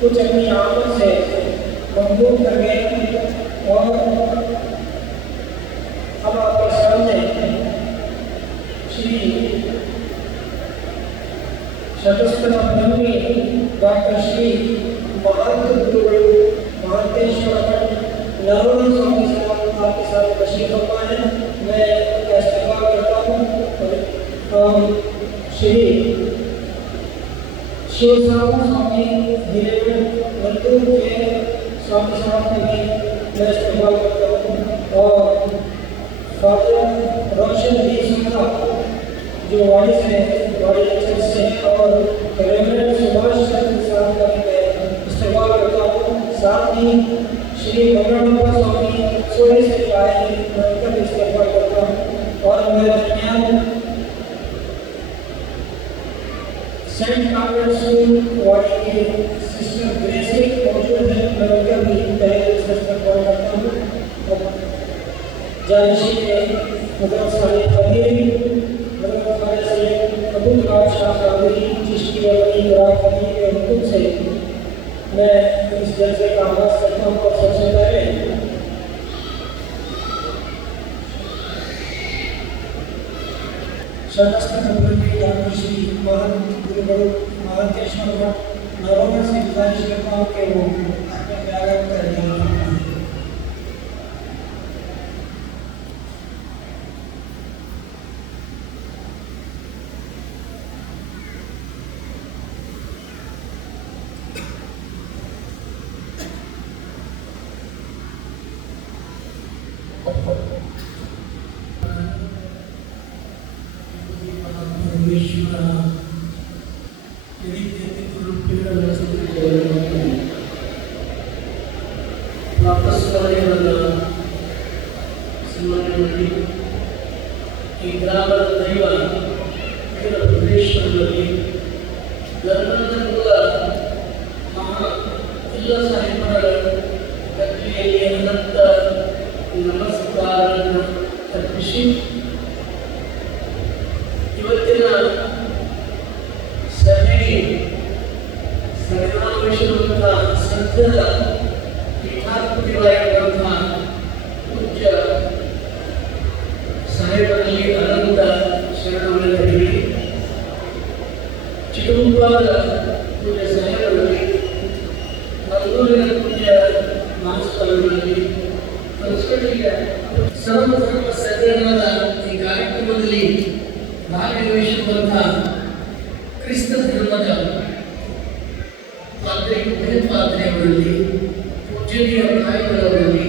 कुछ अपनी आंखों से मजबूत कर गए और अब आपके सामने श्री शतस्त्र ब्रह्मी डॉक्टर श्री महंत गुरु महंतेश्वर नरोड़ा स्वामी साहब आपके साथ तशरीफ फरमा है। मैं उनका इस्तेमाल करता हूँ। श्री शिव स्वामी धीरे मंदिर के स्वामी साहब के भी मैं इस्तेमाल करता हूँ और फादर रोशन जी सुखा जो वाणी से और रेवरेंड सुभाष चंद्र साहब का भी मैं इस्तेमाल करता हूँ। साथ ही श्री गंगानंद स्वामी सोने से आए मैं उनका भी इस्तेमाल करता हूँ और मेरे दरमियान सेंट कार्मेल स्कूल वाड़ी के सिस्टर ग्रेसी मौजूद है। मैं उनका भी पहले से इस्तेमाल करता हूँ। जानशी के मदरसा साले कबीर मदरसा साले से अबुल बादशाह कादरी चिश्ती अली राफी के हुक्म से मैं इस जलसे का आगाज करता हूँ। और सबसे पहले शतस्त्र ब्रह्मी डॉक्टर श्री महंत गुरु महंतेश्वर नरोड़ा से गुजारिश करता हूँ कि वो अपने प्यारा कर दें। पूजनीय नायकರಲ್ಲಿ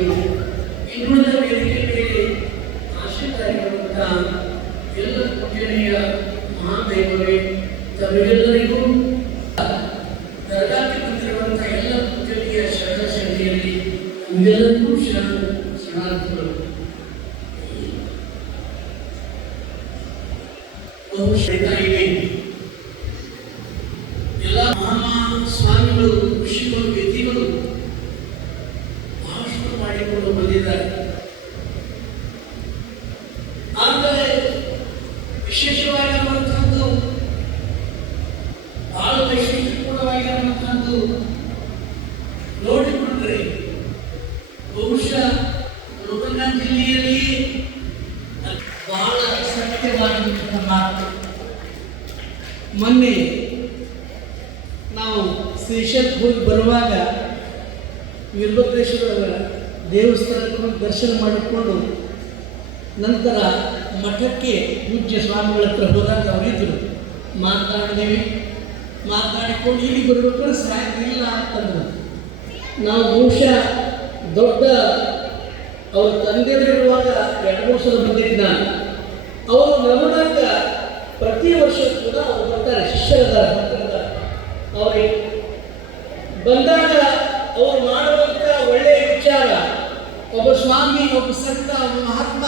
ಇನ್ನುಳಿದ ವೇದಿಕೆ ಮೇಲೆ ಆಶೀರ್ವಾದ ಶ್ರೇಷ್ಠವಾಗಿರುವಂತಹ ಎಲ್ಲ ಪೂಜನೀಯ ಮಹಾದೈವವೇ, ತಮಗೆಲ್ಲರಿಗೂ ದರ್ಗಾಕ್ಕೆ ಬಂದಿರುವಂತಹ ಎಲ್ಲ ಪೂಜನೀಯ ಶರಣೆಯಲ್ಲಿ ನಮಗೆಲ್ಲರಿಗೂ ಶರಣಾರ್ಥಿಗಳು. ಎಲ್ಲ ಮಹಾಸ್ವಾಮಿಗಳು, ಋಷಿಗಳು, ವ್ಯಕ್ತಿಗಳು ಬಹಳಷ್ಟು ಮಾಡಿಕೊಂಡು ಬಂದಿದ್ದಾರೆ. ಆದರೆ ವಿಶೇಷವಾಗಿರುವಂಥದ್ದು, ಬಹಳ ವೈಶಿಷ್ಟ್ಯಪೂರ್ಣವಾಗಿರುವಂಥದ್ದು ನೋಡಿಕೊಂಡ್ರೆ ಬಹುಶಃ ರೋಗನ ಜಿಲ್ಲೆಯಲ್ಲಿ ಬಹಳ ಸತ್ಯವಾಗಿರುವಂತಹ ಮಾತು. ಮೊನ್ನೆ ನಾವು ಶ್ರೀಶೈಲಕ್ಕೆ ಹೋಗಿ ಬರುವಾಗ ವೀರಭದ್ರೇಶ್ವರ ದೇವಸ್ಥಾನಕ್ಕೆ ದರ್ಶನ ಮಾಡಿಕೊಂಡು ನಂತರ ಮಠಕ್ಕೆ ಪೂಜ್ಯ ಸ್ವಾಮಿಗಳ ಹತ್ರ ಹೋದಾಗ ಅವರಿದ್ದರು. ಮಾತನಾಡಿಕೊಂಡು ಇಲ್ಲಿ ಬರಬೇಕು ಸಾಯಂಕಾಲ ಅಂತಂದ್ರು. ನಾವು ಬಹುಶಃ ದೊಡ್ಡ ಅವ್ರ ತಂದೆಯವರಿರುವಾಗ 2-3 ಸಲ ಬಂದಿದ್ದು ನಾನು. ಅವರು ನಮ್ಮನಾಗ ಪ್ರತಿ ವರ್ಷ ಕೂಡ ಅವ್ರು ಬರ್ತಾರೆ, ಶಿಷ್ಯರಿದ್ದಾರೆ. ಅವರಿಗೆ ಬಂದಾಗ ಅವರು ಮಾಡುವಂಥ ಒಳ್ಳೆಯ ವಿಚಾರ, ಒಬ್ಬ ಸ್ವಾಮಿ, ಒಬ್ಬ ಸಂತ, ಒಬ್ಬ ಮಹಾತ್ಮ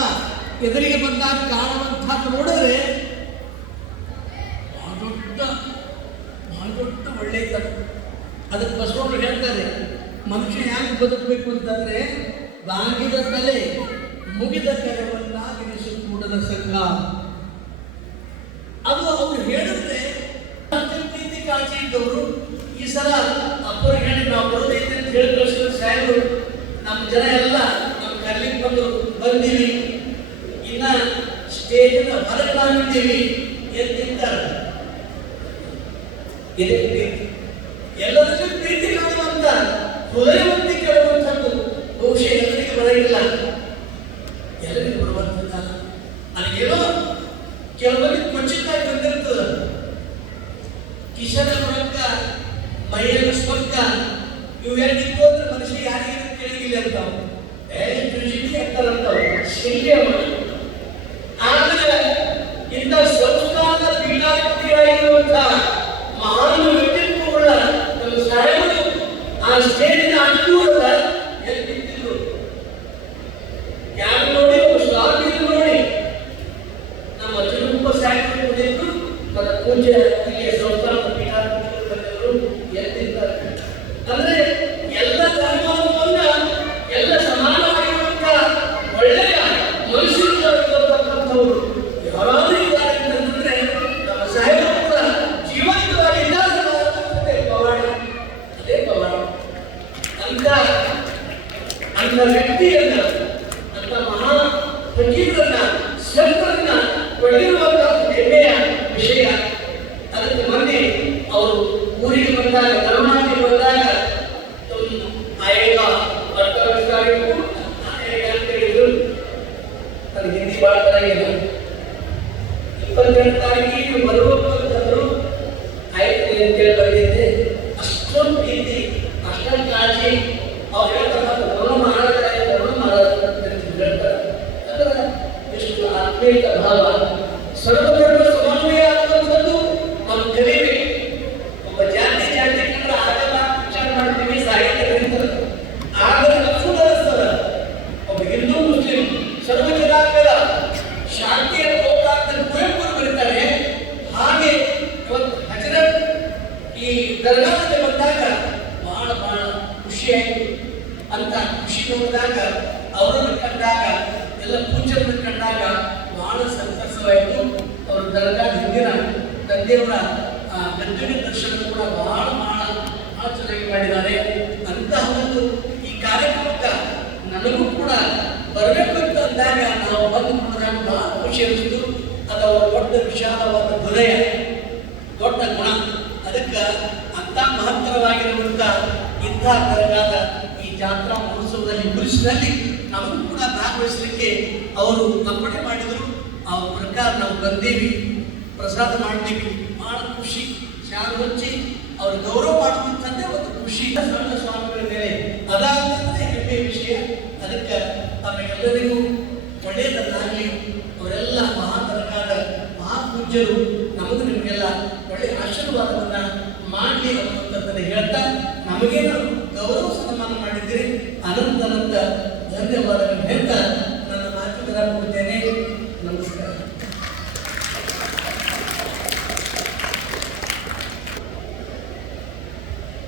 ಎದುರಿಗೆ ಬಂದಾಗ ಕಾಣುವಂಥದ್ದು ನೋಡಿದ್ರೆ ಬಹಳ ದೊಡ್ಡ ಒಳ್ಳೆಯ. ಅದಕ್ಕೆ ಬಸವಣ್ಣ ಹೇಳ್ತಾರೆ, ಮನುಷ್ಯ ಯಾಕೆ ಬದುಕಬೇಕು ಅಂತಂದರೆ ಬಾಗಿದ ತಲೆ ಮುಗಿದ ಕರವನ್ನಾಗಿರಿಸು ಕೂಡದ ಸಂಘ. ಅದು ಅವ್ರು ಹೇಳಿದ್ರೆ ಪ್ರೀತಿ ಕಾಳಜಿ ಇದ್ದವರು ಈ ಸಲ ಅಪ್ಪರಿಗೆ ಹೇಳಿ ನಾವು ಬರೋದೈತೆ ಅಂತ ಹೇಳಿ ಕಳಿಸಿದ್ರು ಸಾಹೇಬರು. ನಮ್ಮ ಜನ ಎಲ್ಲ ನಮ್ಮ ಕರ್ಲಿಕ್ಕೆ ಬಂದೀವಿ, ಇನ್ನ ಸ್ಟೇಜಿನ ಹೊರಗೆ ನಾವಿದ್ದೀವಿ ಎತ್ತಿದ್ದಾರೆ. ಇದೇ ಪ್ರೀತಿ, ಎಲ್ಲರಿಗೂ ಪ್ರೀತಿ ಕಾಣುವಂತ ಹೃದಯವಂತಿ ಕೇಳುವಂಥದ್ದು ಬಹುಶಃ ಎಲ್ಲರಿಗೂ ಬರೋದಿಲ್ಲ, ಎಲ್ಲರಿಗೂ ಬರುವಂಥದ್ದಲ್ಲ. ನನಗೇನೋ ಕೆಲವರಿಗೆ ಕೊಂಚಿತಾಗಿ ಬಂದಿರ್ತದ. ಕಿಶನ ರೊಕ್ಕ, ಮೈಯಲ್ಲಿ ಸ್ವರ್ಗ, ಇವು ಎಲ್ಲಿತ್ತು ಅಂದ್ರೆ ಮನುಷ್ಯ ಯಾರಿಗೂ ತಿಳಿಗಿಲ್ಲ ಅಂತಾವ. ಅಂತಾರಂತಾವ ಶಿಲ್ಯ. ಆದ್ರೆ ಇಂಥ ಸಂಸ್ಕಾರದ ಪೀಠಾಧಿಪತಿಗಳಾಗಿರುವಂತಹ ಮಹಾನ್ ವ್ಯಕ್ತಿತ್ವಗಳ ನಮ್ಮ ಸಾಹೇಬರು ಆ ಸ್ಟೇಜಿನ ಅನುಕೂಲ ಎಲ್ಲಿ ನಿಂತಿದ್ರು. ಯಾರು ನೋಡಿ ಸ್ವಾಮಿ ನೋಡಿ ನಮ್ಮ ಚುರುಕುಂಬ ಸಾಹಿತ್ಯ ಬಂದಿದ್ರು, ಮತ್ತು ಪೂಜೆ ಇಲ್ಲಿಯ ಸಂಸ್ಥಾನದ ಪೀಠಾಧಿಪತಿಗಳು ಬಂದಿದ್ರು ಎಲ್ಲಿದ್ದಾರೆ. ಅಂದ್ರೆ ಎಲ್ಲ ಧರ್ಮವನ್ನ ಎಲ್ಲ ಸಮಾನವಾಗಿರುವಂತಹ ಒಳ್ಳೆಯ ಮನುಷ್ಯರು ಯಾರಾದ್ರೂ ಇದ್ದಾರೆ ಅಂತಂದ್ರೆ ನಮ್ಮ ಸಾಹೇಬರು ಕೂಡ ಜೀವಂತವಾಗಿ ಇದ್ದಾರೆ. ಪವಾಡ, ಅದೇ ಪವಾಡ. ಅಂತ ವ್ಯಕ್ತಿಯನ್ನ, ಅಂತ ಮಹಾ ಫಕೀರನ್ನ, ಸಂತರನ್ನ ಪಡೆದಿರುವಂತಹ ಹೆಮ್ಮೆಯ ವಿಷಯ. ಅದಕ್ಕೆ ಮೊನ್ನೆ ಅವರು ಊರಿಗೆ ಬಂದಾಗ, ಧರ್ಮಾಟಿಗೆ ಬಂದಾಗ ಆಯೇಗ ಅರ್ಥವಿಸ್ತಾರಿಗೂ ಆಯೇಗ ಅಂತ ಹೇಳಿದ್ರು. ಅದು ಹಿಂದಿ ಭಾಳ ಚೆನ್ನಾಗಿಲ್ಲ. 28 ತಾರೀಕಿಗೆ ಬರಬೇಕು ಅಂತಂದ್ರು. ಆಯ್ತು ಅಂತೇಳಿ ಬಂದಿದ್ದೆ. ಅಷ್ಟೊಂದು ಪ್ರೀತಿ, ಅಷ್ಟೊಂದು ಕಾಳಜಿ. ಅವ್ರು ಹೇಳ್ತಾರೆ ಧರ್ಮ ಮಹಾರಾಜ ಹೇಳ್ತಾರೆ. ಅಂದ್ರೆ ಎಷ್ಟು ಆತ್ಮೀಯ ಭಾವ, ಸರ್ವಧರ್ಮ ಸಮನ್ವಯ ಆಗುವಂಥದ್ದು ನಾವು ಕಲಿಬೇಕು. ಒಬ್ಬ ಜಾತಿ ಕಂಡ್ರೆ ಆಗಲ್ಲ, ವಿಚಾರ ಮಾಡ್ತೀವಿ, ಸಾಹಿತ್ಯ ಕರೀತಾರೆ, ಆದರೆ ನಮಗೂ ಅನಿಸ್ತದ. ಒಬ್ಬ ಹಿಂದೂ ಮುಸ್ಲಿಂ ಸರ್ವ ಜನಾಂಗದ ಶಾಂತಿಯ ಹೋಗ್ತಾ ಕುವೆಂಪು ಬರೀತಾರೆ. ಹಾಗೆ ಇವತ್ತು ಹಜರತ್ ಈ ದರ್ಗಾಕ್ಕೆ ಬಂದಾಗ ಬಹಳ ಖುಷಿಯಾಯಿತು. ಅಂತ ಖುಷಿ ನೋಡಿದಾಗ, ಅವರನ್ನು ಕಂಡಾಗ, ಎಲ್ಲ ಪೂಜೆಯನ್ನು ಕಂಡಾಗ ಬಹಳ ಸಂತಸವಾಯಿತು. ಅವರು ದರ್ಗಾದ ಹಿಂದಿನ ತಂದೆಯವರ ಗದ್ದುಗೆ ದರ್ಶನ ಕೂಡ ಬಹಳ ಚೆನ್ನಾಗಿ ಮಾಡಿದ್ದಾರೆ. ಅಂತಹ ಒಂದು ಈ ಕಾರ್ಯಕ್ರಮಕ್ಕೆ ನನಗೂ ಕೂಡ ಬರಬೇಕು ಅಂತ ಅಂದಾಗ ನಾವು ಬಂದು ನೋಡಿದಾಗ ಬಹಳ ಖುಷಿ ಅನಿಸಿತು. ಅದು ಅವರ ದೊಡ್ಡ ವಿಶಾಲವಾದ ಹೃದಯ, ದೊಡ್ಡ ಗುಣ. ಅದಕ್ಕೆ ಅಂಥ ಮಹತ್ತರವಾಗಿರುವಂಥ ಇಂಥ ದರ್ಗಾದ ಈ ಜಾತ್ರಾ ಮಹೋತ್ಸವದಲ್ಲಿ ಗುರುಸಿನಲ್ಲಿ ನಮಗೂ ಕೂಡ ಭಾಗವಹಿಸಲಿಕ್ಕೆ ಅವರು ಅಪ್ಪಣೆ ಮಾಡಿದರು. ಆ ಪ್ರಕಾರ ನಾವು ಬಂದೀವಿ, ಪ್ರಸಾದ ಮಾಡ್ತೀವಿ. ಬಹಳ ಖುಷಿ, ಶಾಲೆ ಹಚ್ಚಿ ಅವ್ರ ಗೌರವ ಮಾಡುವಂಥದ್ದೇ ಒಂದು ಖುಷಿ. ಸಣ್ಣ ಸ್ವಾಮಿಗಳ ಮೇಲೆ ಅದಾದಂತೆ ಹೆಮ್ಮೆಯ ವಿಷಯ. ಅದಕ್ಕೆ ತಮಗೆಲ್ಲರಿಗೂ ಒಳ್ಳೆಯದನ್ನಾಗಲಿ, ಅವರೆಲ್ಲ ಪೂಜ್ಯರು ನಮಗೂ ನಿಮಗೆಲ್ಲ ಒಳ್ಳೆಯ ಆಶೀರ್ವಾದವನ್ನು ಮಾಡಲಿ ಅನ್ನುವಂಥದ್ದನ್ನು ಹೇಳ್ತಾ ನಮಗೇನು ಗೌರವ ಸನ್ಮಾನ ಮಾಡಿದ್ದೀರಿ ಅನಂತ ಅನಂತ ಧನ್ಯವಾದಗಳನ್ನು ಹೇಳ್ತಾ ನನ್ನ ಮಾತು ಕೊಡ್ತೇನೆ. ನಮಸ್ಕಾರ.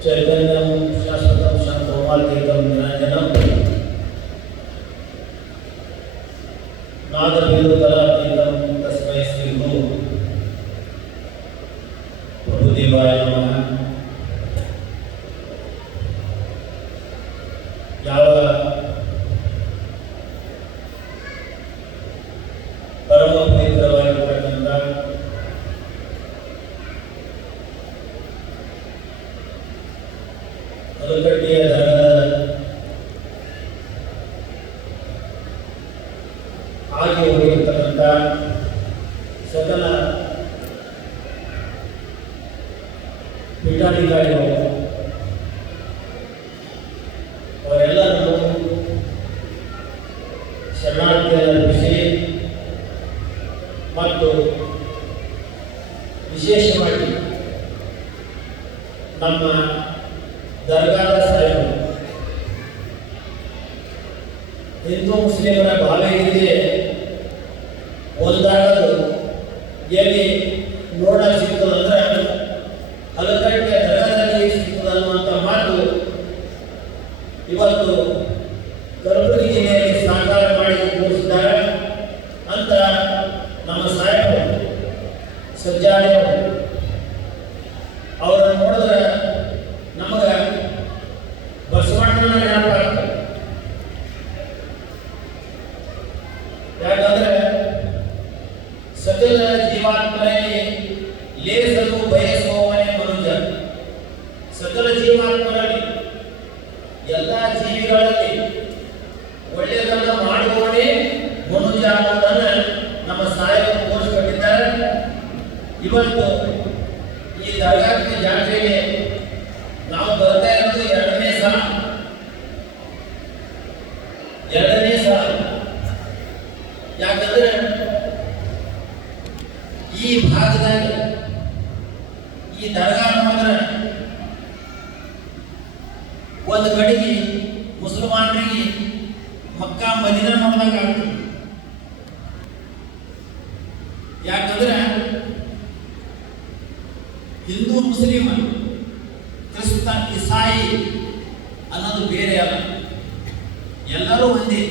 ಚೈತನ್ಯಂ ಶಾಶ್ವತಂ ಶಾಂತೋಮಾತೀತಂ ನಿರಂಜನಂ ನಾದಬಿಂದುಕಲಾತೀತಂ ತಸ್ಮೈ ಶ್ರೀ ಗುರು ಪ್ರಭುದೇವಾಯ ನಮಃ. ಯಾವ ಪರಮ ಪವಿತ್ರವಾಗಿರತಕ್ಕಂಥ ಮಧುಕಟ್ಟಿಯ ಧರ್ಮದ ಆಗಿ ಹೋಗಿರ್ತಕ್ಕಂಥ ಸಕಲ ಪೀಠಾಧಿಕಾರಿಗಳು ಅವರೆಲ್ಲರೂ ಶರಣಾರ್ಥಿಯನ್ನು ಅರ್ಪಿಸಿ ಮತ್ತು ವಿಶೇಷವಾಗಿ ನಮ್ಮ ದರ್ಗಾದ ಸಾಹೇಬರು ಹಿಂದೂ ಮುಸ್ಲಿಮರ ಭಾವೈಕ್ಯತೆ ಒಂದಾಗಲು ಎಲ್ಲಿ ನೋಡ ಸಿಗ್ತದಂದ್ರೆ ಹಲಕಟ್ಟೆ ದರ್ಗಾದಲ್ಲಿ ಸಿಗ್ತದೆ ಅನ್ನುವಂಥ ಮಾತು ಇವತ್ತು ಕಲಬುರಗಿ ಜಿಲ್ಲೆಯಲ್ಲಿ ಸಾಕಾರ ಮಾಡಿ ತೋರಿಸಿದ್ದಾರೆ ಅಂತ ನಮ್ಮ ಸಾಹೇಬರು ಸಜ್ಜಾಡೆಯವರು ಅವರನ್ನು ನೋಡಿದ್ರೆ ನಮಗೆ ಬಸವಣ್ಣನ ನೆನಪಾಗ್ತದೆ. ಯಾಕಂದ್ರೆ ಸಕಲ ಜೀವಾತ್ಮರಲ್ಲಿ ಲೇಸಲು ಬಯಸುವವನೇ ಮನುಜ. ಸಕಲ ಜೀವಾತ್ಮರಲ್ಲಿ ಎಲ್ಲ ಜೀವಿಗಳಲ್ಲಿ ಒಳ್ಳೆಯದನ್ನು ಮಾಡುವವನೇ ಮನುಜ ಅನ್ನೋದನ್ನು ನಮ್ಮ ಸಾಹೇಬರು ತೋರಿಸಿಕೊಟ್ಟಿದ್ದಾರೆ. ಇವತ್ತು ಈ ದರ್ಗಾಕ್ಕೆ ಜಾತ್ರೆಗೆ ನಾವು ಬರ್ತಾ ಇರೋದು ಎರಡನೇ ಸಲ. ಯಾಕಂದ್ರೆ ಈ ಭಾಗದಲ್ಲಿ ಈ ದರ್ಗಾ ನೋಡಿದ್ರೆ ಒಂದು ಕಡೆಗೆ ಮುಸಲ್ಮಾನರಿಗೆ ಮಕ್ಕಾ ಮದೀನಾ ನೋಡಿದಾಗ ಆಗ್ತದೆ. ಯಾಕಂದ್ರೆ ಹಿಂದೂ ಮುಸ್ಲಿಂ ಕ್ರಿಸ್ತ ಇಸಾಯಿ ಅನ್ನೋದು ಬೇರೆ ಅಲ್ಲ, ಎಲ್ಲರೂ ಒಂದೇ,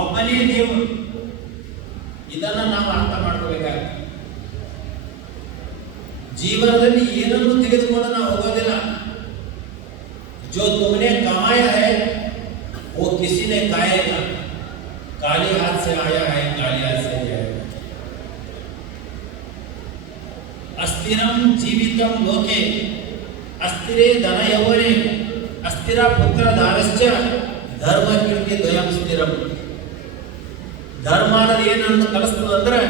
ಒಬ್ಬನೇ ದೇವರು. ಇದನ್ನು ನಾವು ಅರ್ಥ ಮಾಡ್ಕೋಬೇಕಾಗ್ತದೆ. ಜೀವನದಲ್ಲಿ ಏನನ್ನು ತೆಗೆದುಕೊಂಡು ನಾವು ಹೋಗೋದಿಲ್ಲ. जो तुमने कमाया है वो किसी ने खाएगा, काली हाथ से आया है काली हाथ से जाएगा. अस्थिरम जीवितम लोके अस्थिरे धन यौवने अस्थिर पुत्र ಧಾರಶ್ಚ ಧರ್ಮ ಕೀರ್ತಿ ದ್ವಯಂ ಸ್ಥಿರಂ. ಧರ್ಮ ಅನ್ನೋದು ಏನಂತ ಕಲಿಸ್ತದೆ ಅಂದ್ರೆ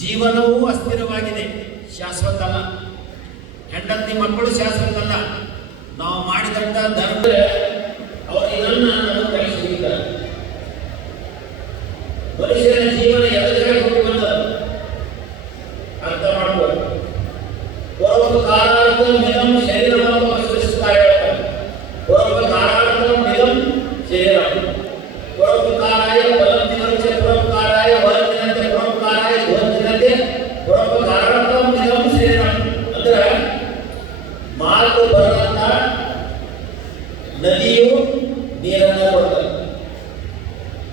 ಜೀವನವೂ ಅಸ್ಥಿರವಾಗಿದೆ, ಶಾಶ್ವತ ಅಲ್ಲ. ಹೆಂಡತಿ ಮಕ್ಕಳು ಶಾಶ್ವತ ಅಲ್ಲ. ನಾವು ಮಾಡಿದಂಥ ಧರ್ಮ ಅವರು ಇದನ್ನು ನಮಗೆ ಕಲಿಸಿದ್ದಾರೆ. ಮನುಷ್ಯನ ಜೀವನ ಎದಕ್ಕಾಗಿ ಹುಟ್ಟಿ ಬಂದದ್ದು ಅರ್ಥ ಮಾಡ್ಬೋದು. ಪರೋಪಕಾರಾರ್ಥಂ ಮಿದಂ ಶರೀರವನ್ನು ಸೃಷ್ಟಿಸ್ತಾರೆ. ಪರೋಪಕಾರಾರ್ಥಂ ಮಿದಂ ಶರೀರಂ ಪರೋಪಕಾರಾಯ ಫಲಂತಿನಂತೆ ಪರೋಪಕಾರಾಯ ವಲಂತಿನಂತೆ ಪರೋಪಕಾರಾಯ ಧ್ವಂತಿನಂತೆ ಪರೋಪಕಾರಾರ್ಥಂ ಮಿದಂ ಶರೀರಂ. ಅಂದ್ರೆ ಮಾತು ಬರಂತ ನದಿಯು ನೀರನ್ನು ಕೊಡ್ತದೆ,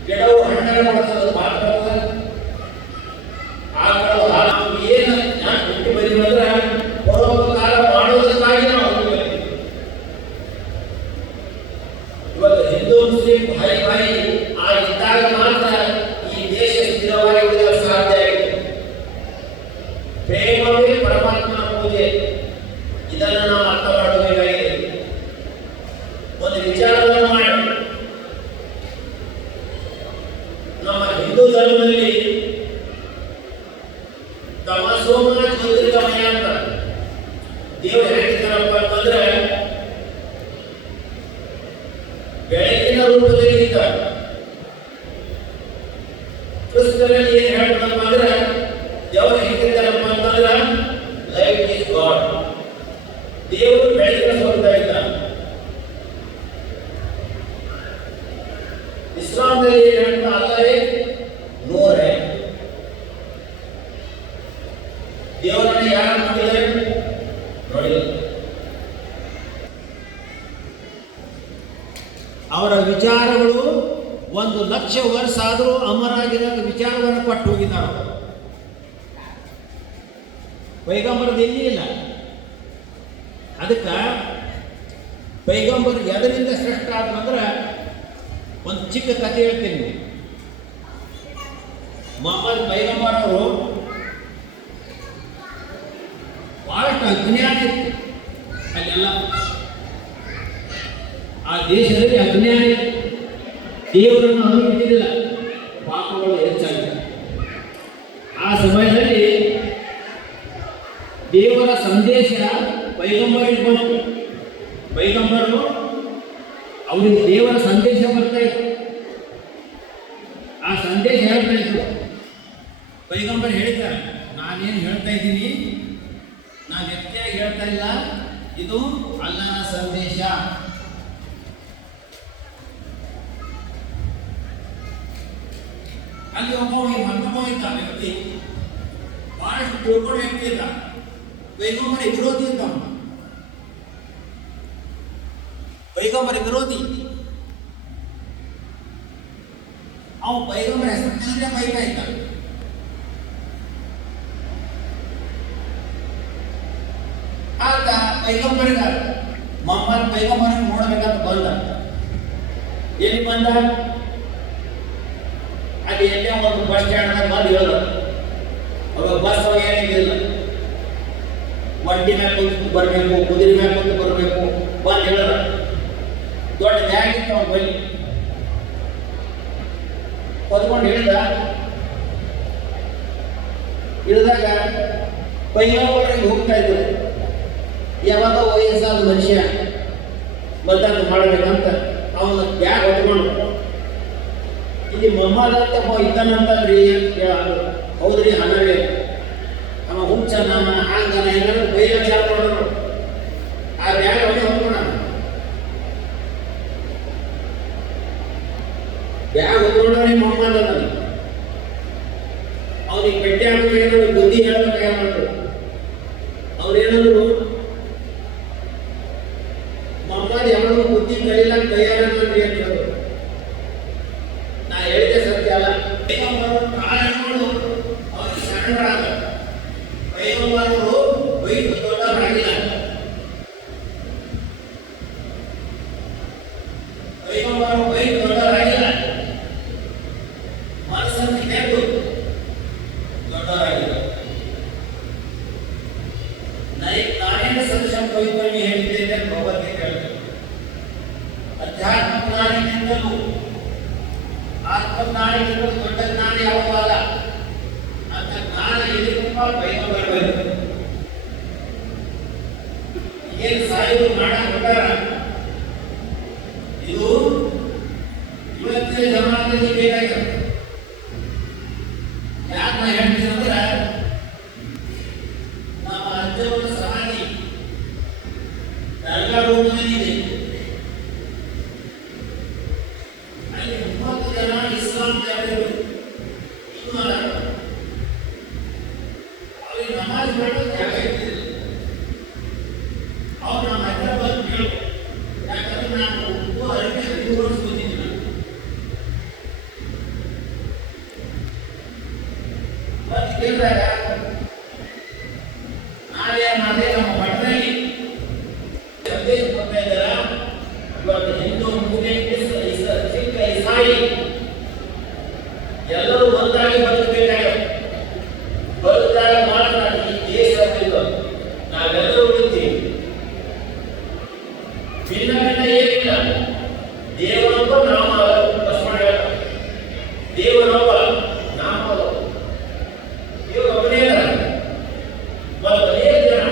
ಗಿಡವು ಹಣ್ಣನ್ನು ಕೊಡ್ತದೆ, ಮಾತು ಬರ್ತದೆ. ಆಕಳು ಹಾಲು ಏನು ಯಾಕೆ ಹುಟ್ಟಿ ಬಂದಿವಿ ಅಂದ್ರೆ ಪರೋಪಕಾರ ಮಾಡೋದಕ್ಕಾಗಿ ನಾವು ಹುಟ್ಟಿ ಬಂದಿವಿ. ಇವತ್ತು ಹಿಂದೂ ಮುಸ್ಲಿಂ ಭಾಯಿ ಆಗಿದ್ದಾಗ ಮಾತ್ರ ಈ ದೇಶ ಸ್ಥಿರವಾಗಿ ಉಳಿಯಲು ಸಾಧ್ಯ ಆಗಿದೆ. ಪ್ರೇಮವೇ ಪರಮಾತ್ಮನ ಪೂಜೆ, ಇದನ್ನು ನಾವು ಅರ್ಥ ಮಾಡಬೇಕಾಗಿದೆ. ಒಂದು ವಿಚಾರವನ್ನು ಮಾಡಿ, ನಮ್ಮ ಹಿಂದೂ ಧರ್ಮದಲ್ಲಿ ತಮಸೋಮ ಜ್ಯೋತಿರ್ಗಮಯ ಅಂತ ದೇವರು ಹೇಳಿದ್ದಾರಪ್ಪ ಅಂತಂದ್ರೆ ಬೆಳಕಿನ ರೂಪದಲ್ಲಿ ಇದ್ದಾರೆ. ಕ್ರಿಸ್ತರಲ್ಲಿ ಏನು ಹೇಳ್ತಾರಪ್ಪ ಅಂದ್ರೆ ದೇವರು ಹೇಗಿದ್ದಾರಪ್ಪ ಅಂತಂದ್ರೆ ಲೈಟ್ ಇಸ್ ಗಾಡ್. ದೇವರು ಬೆಳಕಿನ ಸ್ವರೂಪ ಇದ್ದಾನೆ. ಇಸ್ಲಾಂದಲ್ಲಿ ಏನು ಹೇಳ್ತಾ ಅಲ್ಲವೇ ನೂರ್ ಹೈ. ದೇವರನ್ನು ಯಾರು ನೋಡಿದರೆ ನೋಡಿಲ್ಲ. ಅವರ ವಿಚಾರಗಳು 1,00,000 ವರ್ಷ ಆದರೂ ಅಮರಾಗಿರೋ ವಿಚಾರವನ್ನು ಕೊಟ್ಟು ಹೋಗಿದ್ದಾರೆ. ಪೈಗಂಬರದ್ದು ಎಲ್ಲಿ ಇಲ್ಲ. ಅದಕ್ಕೆ ಪೈಗಂಬರ್ ಎದರಿಂದ ಶ್ರೇಷ್ಠ ಆದ್ರಂದ್ರೆ ಒಂದು ಚಿಕ್ಕ ಕಥೆ ಹೇಳ್ತೀನಿ. ಮೊಹಮ್ಮದ್ ಪೈಗಂಬರ್ ಅವರು ಬಹಳಷ್ಟು ಅಜ್ಞಾನ ಇತ್ತು ಅಲ್ಲೆಲ್ಲ. ಆ ದೇಶದಲ್ಲಿ ಅಜ್ಞಾನ ಇತ್ತು. ದೇವರನ್ನು ಅನುಮತಿಸಿಲ್ಲ. ಪಾಪಗಳು ಹೆಚ್ಚಾಗಿದೆ. ಆ ಸಮಯದಲ್ಲಿ ದೇವರ ಸಂದೇಶ ಪೈಗಂಬರಿಗೆ ಬಂತು. ಪೈಗಂಬರು ಅವರಿಗೆ ದೇವರ ಸಂದೇಶ ಬರ್ತಾ ಇತ್ತು. ಆ ಸಂದೇಶ ಹೇಳ್ತಾ ಇತ್ತು. ಪೈಗಂಬರ್ ಹೇಳ್ತಾರೆ, ನಾನೇನು ಹೇಳ್ತಾ ಇದ್ದೀನಿ, ನಾನು ವ್ಯಕ್ತಿಯಾಗಿ ಹೇಳ್ತಾ ಇಲ್ಲ, ಇದು ಅಲ್ಲನ ಸಂದೇಶ. ಅಲ್ಲಿ ಒಬ್ಬ ಮತ್ತೊಬ್ಬ ಇದ್ದ ವ್ಯಕ್ತಿ, ಬಹಳಷ್ಟು ತಿಳ್ಕೊಂಡ ವ್ಯಕ್ತಿ ಇದ್ದ. ಪೈಗಂಬರ ವಿರೋಧಿ ಇದ್ದ. ಪೈಗಂಬರ ವಿರೋಧಿ. ಅವ ಪೈಗಂಬರ ಹೆಸರಿನಲ್ಲೇ ಬೈತಾ ಇದ್ದ. ಆತ ಪೈಗಂಬರಿಗ ಮೊಹಮ್ಮದ್ ಪೈಗಂಬರನ್ನು ನೋಡಬೇಕಂತ ಬಂದ. ಎಲ್ಲಿ ಬಂದ? ಅಲ್ಲಿ ಎಲ್ಲೇ ಒಂದು ಬಸ್ ಸ್ಟ್ಯಾಂಡ್ ಬಂದು ಹೇಳ. ಅವಾಗ ಬಸ್ ಏನಿಲ್ಲ. ಒಂಟಿ ಮೇಲೆ ಕುಂತು ಬರಬೇಕು, ಕುದುರೆ ಮೇಲೆ ಕುಂತು ಬರಬೇಕು ಬಂದು ಹೇಳ. ದೊಡ್ಡ ಬ್ಯಾಗ್ ಇತ್ತು ಅವನ ಬಳಿ. ಹೊತ್ಕೊಂಡು ಹೇಳಿದ. ಇಳಿದಾಗ ಪೈಗಂಬರಿಗೆ ಹೋಗ್ತಾ ಇದ್ರು. ಯಾವಾಗ ವಯಸ್ಸಾದ ಮನುಷ್ಯ ಬಂದಾಗ ಮಾಡಬೇಕಂತ ಅವನ ಬ್ಯಾಗ್ ಹೊತ್ಕೊಂಡು ಇಲ್ಲಿ ಮೊಹಮ್ಮದ್ ಅಂತ ಇದ್ದಾನಂತಂದ್ರಿ ಅಂತ ಕೇಳೋದು. ಹೌದ್ರಿ, ಹಣವೇ ಅವ ಹುಂಚನ ಹಾಂಗನ ಏನಾದ್ರು ಬೈಲ ಚಾರ ಮಾಡೋರು. ಆ ಬ್ಯಾಗ್ ಅವನೇ ಹೊತ್ಕೊಂಡ. ಬ್ಯಾಗ್ ಹೊತ್ಕೊಂಡವನೇ ಮೊಹಮ್ಮದ್ ಅದ. ಅವನಿಗೆ ಬೆಟ್ಟೆ ಹಾಕಬೇಕು, ಬುದ್ಧಿ ಹೇಳಬೇಕಾದ್ರು. ಅವ್ರೇನಾದ್ರು ಮೊಹಮ್ಮದ್ ಯಾವಾಗ ಬುದ್ಧಿ ಕಲಿಯಲ್ಲ ತಯಾರನ್ರಿ ಅಂತ ಹೇಳೋದು. ನಾ ಹೇಳಿದೆ ಸತ್ಯ ಅಲ್ಲ. ಪೈಗಂಬರರು ಕಾರಣಗಳು ಅವ್ರಿಗೆ ಶರಣರಾದ. ಪೈಗಂಬರರು ಬೈದು ದೊಡ್ಡವರಾಗಿಲ್ಲ. ಪೈಗಂಬರರು ಬೈದು ದೊಡ್ಡವರಾಗಿಲ್ಲ. ಮನಸ್ಸನ್ನು ತೆಗೆದು ದೊಡ್ಡವರಾಗಿಲ್ಲ. ನಾನೇನು ಸದೃಶ ಪವಿತ್ರವಾಗಿ ಹೇಳಿದ್ದೇನೆ ಭಗವದ್ಗೀತೆ ಹೇಳ್ತೇನೆ. ಅಧ್ಯಾತ್ಮ ಜ್ಞಾನಕ್ಕಿಂತಲೂ ಆತ್ಮಜ್ಞಾನಕ್ಕಿಂತಲೂ ದೊಡ್ಡ ಜ್ಞಾನ ಯಾವಲ್ಲ ಅಂತ ಜ್ಞಾನ ಎಲ್ಲಿರುವ ಪೈಗಂಬರ್ ಏನು ಸಾಯಿಗಳು ಮಾಡಕ್ ಹೊಟ್ಟಾರ. ಇದು ಇವತ್ತಿನ ಜಮಾನದಲ್ಲಿ ಬೇಕಾಗಿದೆ. ಯಾಕೆ ನಾ ಹೇಳ್ತೀನಿ ಅಂದ್ರೆ, ನಮ್ಮ ಅಜ್ಜವರ ಸಮಾಧಿ ದರ್ಗಾ ರೂಪದಲ್ಲಿದೆ. ಅಲ್ಲಿ 30 ಜನ ಇಸ್ಲಾಂ ಜನರು ಇನ್ನೂ ಅಲ್ಲ. ಅವ್ರಿಗೆ ನಮಾಜ್ ಮಾಡೋದು ಜಾಗ ಇರ್ತಿಲ್ಲ. ಅವ್ರು ನಮ್ಮ ಹತ್ರ ಬಂದು ಕೇಳು. ಯಾಕಂದ್ರೆ ನಾನು 15 ವರ್ಷ ಓದಿದ್ದೀನಿ. ಮತ್ತೆ ಕೇಳಿದಾಗ ನಾವೇ ನಮ್ಮ ಪಟ್ಟಣದಲ್ಲಿ ಸಂದೇಶ ಕೊಡ್ತಾ ಇದ್ದಾರ. ಇವತ್ತು ಹಿಂದೂ, ಮುಸ್ಲಿಂ, ಸಿಖ್, ಇಸಾಯಿ ಎಲ್ಲರೂ ಒಂದಾಗಿ ಬದುಕಬೇಕಾಗಿದೆ. ಬದುಕಿದಾಗ ಮಾತ್ರ ಈ ದೇಶ ನಾವೆಲ್ಲರೂ ಉಳಿತೀವಿ. ಭಿನ್ನ ಭಿನ್ನ ಏನಿಲ್ಲ. ದೇವರೊಬ್ಬ ನಾಮ ಲಕ್ಷ್ಮಣ ಹೇಳ್ತಾರೆ. ದೇವರೊಬ್ಬ ನಾಮ ದೇವರು ಒಬ್ಬನೇ ಇದ್ದಾರೆ. ಮತ್ತು ಅನೇಕ ಜನ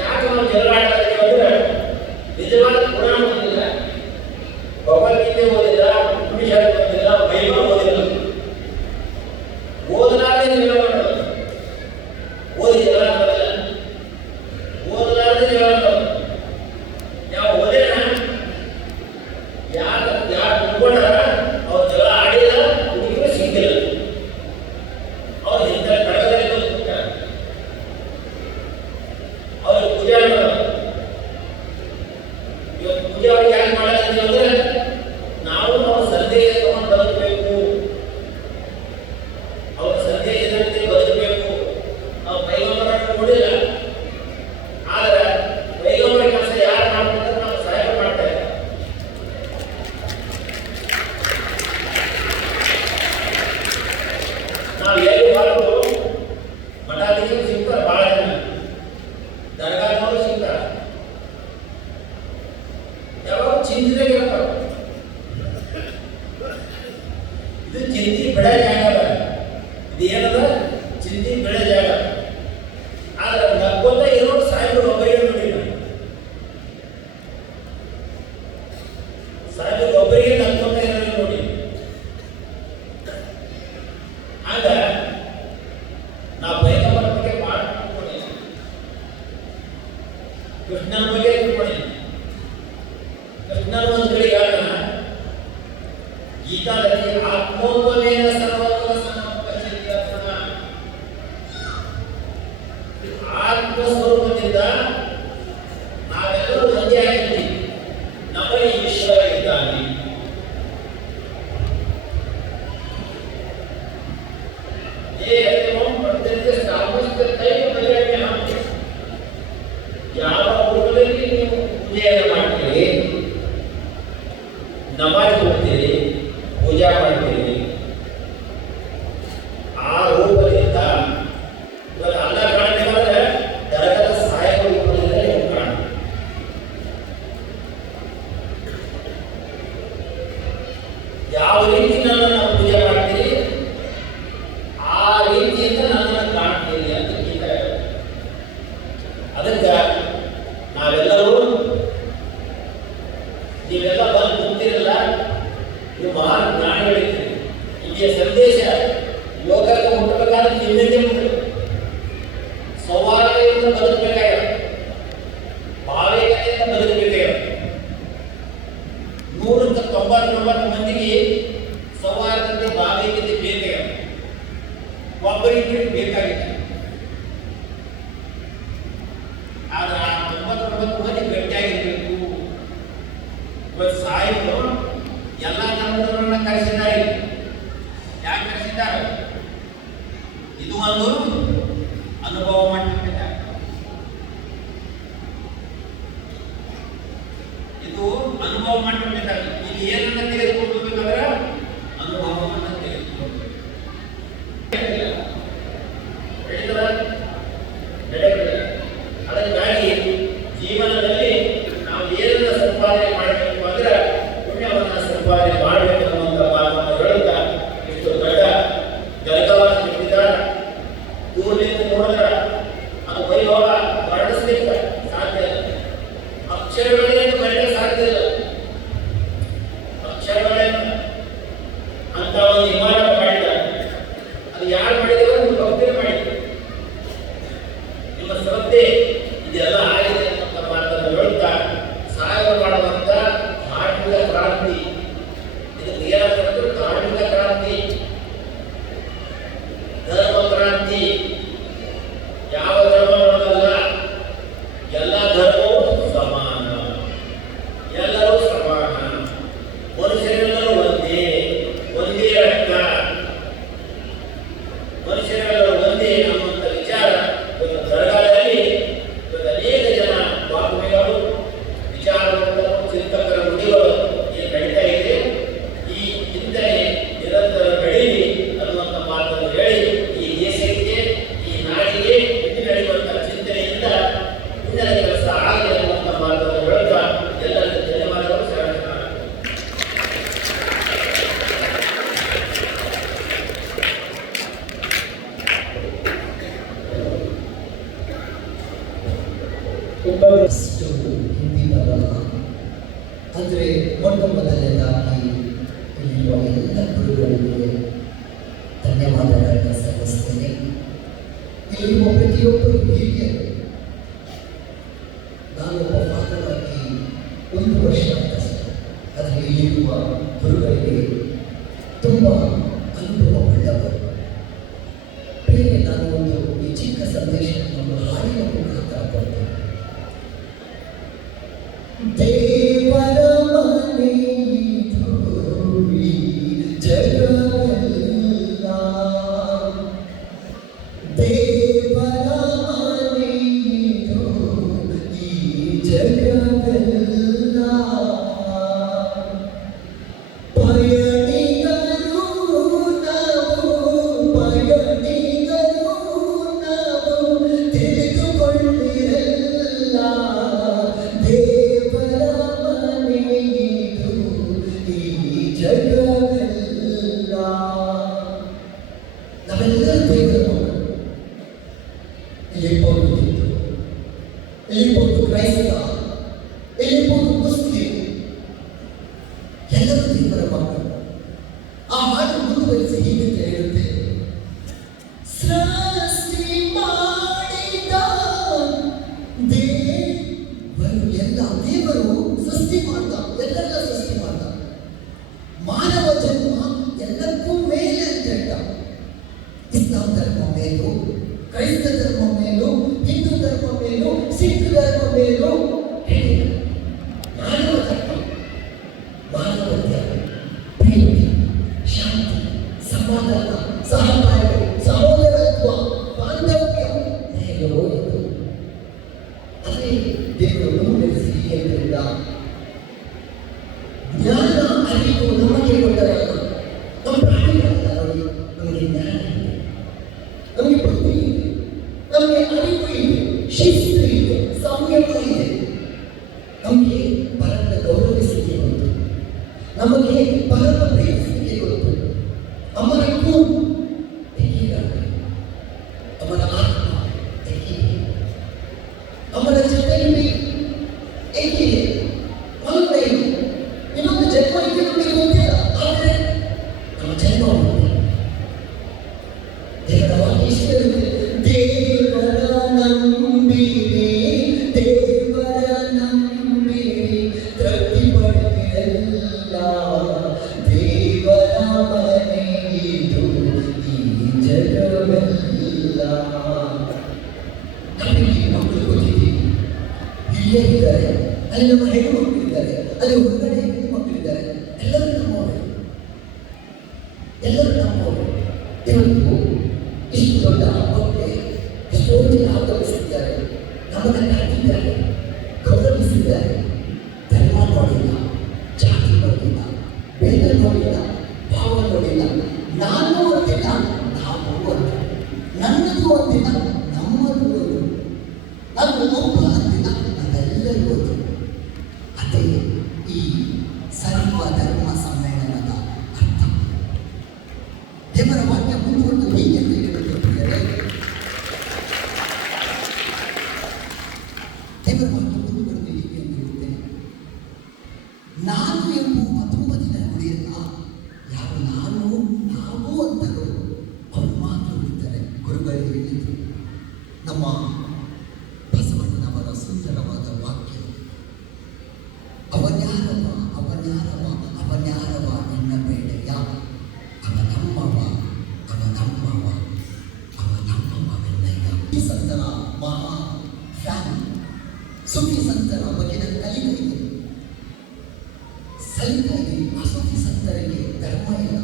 ಯಾಕೆ ನಾವು ಜಗಳ ಆಡ್ತಾ ಅಂದ್ರೆ ನಿಜವಾದ ಪುರಾಣ ಓದಿಲ್ಲ, ಭಗವದ್ಗೀತೆ ಓದಿಲ್ಲ, ಉಪನಿಷತ್ ಓದಿಲ್ಲ, ಬೈಬಲ್ ಓದಿಲ್ಲ. ಇದು ಚಿಂತಿ ಬಿಡ ಜಾಗ ಅದ. ಇದು ಏನದ ಚಿಂತಿ ಬಿಡ ಜಾಗ. ಆದ್ರೆ ನಕ್ಕೋತ ಇರೋ ಸಾಹೇಬರು ಒಬ್ಬರಿಗೆ ನೋಡಿ, ಸಾಹೇಬರು ಒಬ್ಬರಿಗೆ ನಕ್ಕೋತ ಇರೋದು ನೋಡಿ. ಆಗ ನಾ ಪೈಗಂಬರ ಬಗ್ಗೆ ಭಾಳ ತಿಳ್ಕೊಂಡೆ, ಕೃಷ್ಣನ ಬಗ್ಗೆ ತಿಳ್ಕೊಂಡೆ. ಕೃಷ್ಣನ ಒಂದು ಕಡೆ ಹೇಳ್ತಾನ ಗೀತಾದಲ್ಲಿ, ಆತ್ಮೋಪನೇನ ಸರ್ವತ್ರ ಸಮಪಶ್ಯತಿ ಅರ್ಜುನ. ಆತ್ಮ ಸ್ವರೂಪದಿಂದ ನಾವೆಲ್ಲರೂ ಒಂದೇ ಆಗಿದ್ದೀವಿ, ನಮ್ಮಲ್ಲಿ ಈಶ್ವರ ಇದ್ದಾನೆ. ಯಾವ ರೂಪದಲ್ಲಿ ನೀವು ಪೂಜೆಯನ್ನು ಮಾಡ್ತೀರಿ, ನಮಾಜ್ ಹೋಗ್ತೀರಿ, ಪೂಜಾ ಮಾಡ್ತೀರಿ, ಆ ರೂಪದಿಂದ ಇವಾಗ ಅಲ್ಲ ಕಾಣಬೇಕಾದ್ರೆ ದರಗದ ಸಹಾಯಕ ರೂಪದಿಂದ ನೀವು ಕಾಣ. ಯಾವ ರೀತಿ ನನ್ನನ್ನು ಪೂಜೆ ಮಾಡ್ತೀರಿ ಆ ರೀತಿಯಿಂದ ನನ್ನನ್ನು ಕಾಣ್ತೀರಿ ಅಂತ ಗೀತಾ ಹೇಳುತ್ತೆ. ಅದಕ್ಕೆ ನಾವೆಲ್ಲರೂ ನೀವೆಲ್ಲ ಬಂದು ಕೂತಿರಲ್ಲ, ನೀವು ಮಹಾನ್ ಜ್ಞಾನಿಗಳಿದ್ದೀರಿ. ಇಲ್ಲಿಯ ಸಂದೇಶ ಲೋಕಕ್ಕೆ ಮುಟ್ಟಬೇಕಾದ್ರೆ ನಿಮ್ಮಿಂದ ಮುಟ್ಟಬೇಕು. ಸೌಹಾರ್ದದಿಂದ ಬದುಕಬೇಕಾಗ, ಭಾವಿಕತೆಯಿಂದ ಬದುಕಬೇಕಾಗ. 199 ಮಂದಿಗೆ ಸೌಹಾರ್ದತೆ ಭಾವಿಕತೆ ಬೇಕಾಗ, ಒಬ್ಬರಿಬ್ಬರಿಗೆ ಬೇಕಾಗಿಲ್ಲ. ಆದ್ರೆ ಆ 99 ಮಂದಿ ಗಟ್ಟಿಯಾಗಿರ್ಬೇಕು. ಇವತ್ತು ಸಾಹಿತ್ಯ ಎಲ್ಲ ಧರ್ಮದವರನ್ನ ಕರೆಸಿದ್ದಾರೆ. ಯಾಕೆ ಕರೆಸಿದ್ದಾರೆ? ಇದು ಒಂದು ಅನುಭವ ಮಾಡಿರ್ತಾರೆ. ಇದು ಅನುಭವ ಮಾಡಿರ್ಬೇಕಾದ್ರೆ ಇಲ್ಲಿ ಏನನ್ನ ತೆಗೆದುಕೊಂಡು ಹೋಗ್ಬೇಕಾದ್ರೆ ಅನುಭವವನ್ನು ತೆಗೆದುಕೊಂಡು ಅದಕ್ಕಾಗಿ ಜೀವನದಲ್ಲಿ ನಾವು ಏನನ್ನ ಸಂಪಾದನೆ ಮಾಡಬೇಕು ಅಂದ್ರೆ ಪುಣ್ಯವನ್ನು ಸಂಪಾದನೆ ಮಾಡಬೇಕು ಅನ್ನುವಂಥ ಮಾತನ್ನು ಹೇಳುತ್ತಾ ಇಷ್ಟು ದೊಡ್ಡ ಜಗವನ್ನು ಕಟ್ಟಿದ್ದಾರೆ. ದೂರದಿಂದ ನೋಡಿದ್ರೆ ಅದು ವೈಭವ ವರ್ಣಿಸ್ಲಿಕ್ಕೆ ಸಾಧ್ಯ ಇಲ್ಲ, ಅಕ್ಷರಗಳಿಂದ ಬರೆಯಲು ಸಾಧ್ಯ ಇಲ್ಲ. ಅಕ್ಷರಗಳಿಂದ ಅಂತ ಒಂದು ಇಮಾರತ ಮಾಡಿದ್ದಾರೆ. ಅದು ಯಾರು ಮಾಡಿದ್ರು? ನೀವು ಭಕ್ತಿ ಮಾಡಿದ್ರು. ನಿಮ್ಮ ಶ್ರದ್ಧೆ ಇದೆಲ್ಲ ಆಗಿದೆ ಅಂತ ಮಾತನ್ನು ಹೇಳುತ್ತಾ ಸಹಾಯ ಮಾಡುವಂತ ಧಾರ್ಮಿಕ ಕ್ರಾಂತಿ, ಇದು ಏನಂತಂದ್ರೆ ಧಾರ್ಮಿಕ ಕ್ರಾಂತಿ, ಧರ್ಮ ಕ್ರಾಂತಿ. ಯಾವ ಧರ್ಮ ನೋಡಲ್ಲ, ಎಲ್ಲ ಧರ್ಮವೂ ಸಮಾನ, ಎಲ್ಲರೂ ಸಮಾನ, ಮನುಷ್ಯರೆಲ್ಲರೂ ಒಂದೇ, ಒಂದೇ ರಕ್ತ, ಮನುಷ್ಯರೆಲ್ಲರೂ ಒಂದೇ ಅನ್ನುವಂಥ ವಿಚಾರ ಒಂದು ದರ್ಗಾದಲ್ಲಿ ಅನೇಕ ಜನ ವಾಗ್ಮಿಗಳು, ವಿಚಾರವಂತರು, ಚಿಂತಕರ ನುಡಿಗಳು ಏನು ನಡೀತಾ ಇದೆ. ಈ ಚಿಂತನೆ ನಿರಂತರ ಬೆಳೀಲಿ ಅನ್ನುವಂಥ ಮಾತನ್ನು ಹೇಳಿ ಈ ದೇಶಕ್ಕೆ, ಈ ನಾಡಿಗೆ ಇಲ್ಲಿ ನಡೆಯುವಂಥ ಚಿಂತನೆಯಿಂದ ಮುಂದಿನ ಕೆಲಸ ಆಗಲಿ ಅನ್ನುವಂಥ ಮಾತನ್ನು ಹೇಳುತ್ತಾ ಎಲ್ಲರಿಗೂ ಧನ್ಯವಾದಗಳು. ಅಷ್ಟು ಹಿಂದಿ ಬರಲ್ಲ. ಅಂದರೆ ಮೊಟ್ಟ ಮೊದಲನೇದಾಗಿ ಇಲ್ಲಿರುವ ಎಲ್ಲ ಗುರುಗಳಿಗೆ ಧನ್ಯವಾದಗಳನ್ನು ಸಲ್ಲಿಸ್ತೇನೆ. ಇಲ್ಲಿರುವ ಪ್ರತಿಯೊಬ್ಬರು ಹಿರಿಯರು. ನಾನೊಬ್ಬ ಮಾತನಾಗಿ 1 ವರ್ಷ ಕಷ್ಟ, ಆದರೆ ಇಲ್ಲಿರುವ ಗುರುಗಳಿಗೆ ತುಂಬ ಅನುಭವವುಳ್ಳವರು. ಬೇರೆ ನಾನು ಒಂದು ಈ ಚಿಕ್ಕ ಸಂದೇಶವನ್ನು ಹಾಡಿನ ಮುಖಾಂತರ ಕೊಡ್ತೇನೆ. ದೇವರ ಮನೆ ಜಗವೆಲ್ಲ, ದೇವರ ಮನೆ ಈ ಜಗವೆಲ್ಲ, ಪಯಣಿಗರು ನಾವು, ಪಯಣಿಗರು ನಾವು, ತಿಳಿದುಕೊಳ್ಳಿರಲ್ಲ ದೇವರ ಸಮಾಧಾನ, ಸಹಬಾಳ್ವೆ, ಸಹೋದರತ್ವ, ಬಾಂಧವ್ಯ ಹೇಗೋ ಇದು. ಅದೇ ದೇವರು ಮುಂದುವರಿಸಿ ಹೇಳಿದ್ರಿಂದ ಜ್ಞಾನ ಅರಿವು ನಮಗೆ ಕೊಟ್ಟರಲ್ಲ. ನಮ್ಮ ಪ್ರಾಣಿಗಳಲ್ಲ ನೋಡಿ, ನಮಗೆ ಜ್ಞಾನ ಇದೆ, ನಮಗೆ ಬುದ್ಧಿ ಇದೆ, ನಮಗೆ ಅರಿವು ಇದೆ, ಶಿಸ್ತು ಇದೆ, ಸಂಯಮ ಇದೆ. ನಮಗೆ ಪರನ ಗೌರವಿಸಲಿಕ್ಕೆ ಗೊತ್ತು, ನಮಗೆ ಪರನ ಪ್ರೀತಿಸಲಿಕ್ಕೆ ಗೊತ್ತು. ಅವರಿಗೂ ತೆಗೆಯಲಾರೆ, ಅವರ ಆತ್ಮ ತೆಗೆಯಿದೆ, ಅವರ ಜೊತೆಯಲ್ಲಿ ಏಕಿದೆ ಒಳ್ಳೆ ಇನ್ನೊಂದು ಜನ್ಮ ಇದೆ ನಮಗೆ ಗೊತ್ತಿಲ್ಲ. ಆದರೆ ನಮ್ಮ ಜನ್ಮ ಉಂಟು. ದೇವರ ವಾಕ್ಯ ಇಷ್ಟು ಹೇಳುತ್ತೆ, ದೇವರ ನಂಬಿರಿ, ದೇವರ ನಂಬಿರಿ, ತೃಪ್ತಿ ಪಡೆದಿರಲ್ಲ. ದೇವರ ಮನೆಯಿದು ಈ ಜಗವೆಲ್ಲ. ನಮಗೆ ಮಕ್ಕಳು ಗೊತ್ತಿದೆ, ಇಲ್ಲೇ ಇದ್ದಾರೆ, ಅಲ್ಲಿ ನಮ್ಮ ಹೆಣ್ಣು ಮಕ್ಕಳಿದ್ದಾರೆ, ಅಲ್ಲಿ ಹೊರಗಡೆ ಹೆಣ್ಣು ಮಕ್ಕಳಿದ್ದಾರೆ. ಎಲ್ಲರೂ ನಮ್ಮವರೇ, ಎಲ್ಲರೂ ನಮ್ಮವರೇ. ಇವತ್ತು ಇಷ್ಟು ದೊಡ್ಡ ಹಬ್ಬಕ್ಕೆ ಎಷ್ಟೋ ಜನ ಆಗಮಿಸಿದ್ದಾರೆ, ನಮ್ಮನ್ನು ಕಾದಿದ್ದಾರೆ, ಗೌರವಿಸಿದ್ದಾರೆ. ಧರ್ಮ ನೋಡಿಲ್ಲ, ಜಾತಿ ನೋಡಿಲ್ಲ, ಭೇದ ನೋಡಿಲ್ಲ, ಭಾವ ನೋಡಿಲ್ಲ. ನಾನು ಒಂದಿನ, ನಾವು ಒಂದು, ನನ್ನದು ಒಂದಿನ, ನಮ್ಮದು ಒಂದು, ನಾನು ಒಬ್ಬ ಅಂದಿನ, ನಾವೆಲ್ಲರೂ ಒಂದು. ಅದೇ ಈ ಸರ್ವ ಧರ್ಮ ಸಮ್ಮೇಳನದ ಅರ್ಥ. ದೇವರ ವಾಕ್ಯ ಮುಂದುವರೆದು ಹೀಗೆ ಹೇಳಿಕೊಳ್ಳುತ್ತಿದ್ದಾರೆ. ದೇವರ ವಾಕ್ಯ ಮುಂದುವರೆದು ಹೀಗೆ ಅಂತ ಹೇಳುತ್ತೇನೆ, ನಾನು ಎಂಬುವ ತುಂಬ ದಿನ ಉಳಿಯಲ್ಲ. ಯಾರು ನಾನು ನಾವು ಅಂತಲೂ ಅವರು ಮಾತು ಉಳಿತಾರೆ. ಗುರುಗಳು ಹೇಳಿದರು, ನಮ್ಮ ಬಸವಣ್ಣನವರ ಸುಂದರವಾದ ವಾಕ್ಯ, ಅವನ್ಯಾರವ ಅವನ್ಯಾರವ ಅವನ್ಯಾರವ ಎನ್ನಬೇಡೆಯ, ಅವನಮ್ಮವ ಅವನಮ್ಮವ ಅವನಮ್ಮವೆನ್ನಯ್ಯ. ಈ ಸಂತರ ಮಹಾ ಫ್ಯಾನ್, ಸುಫಿ ಸಂತರ ಬಗ್ಗೆ ನನ್ನ ಕಲಿಕೆ ಇದೆ, ಸಲಿತ ಇದೆ. ಆ ಸುಫಿ ಸಂತರಿಗೆ ಧರ್ಮ ಇಲ್ಲ,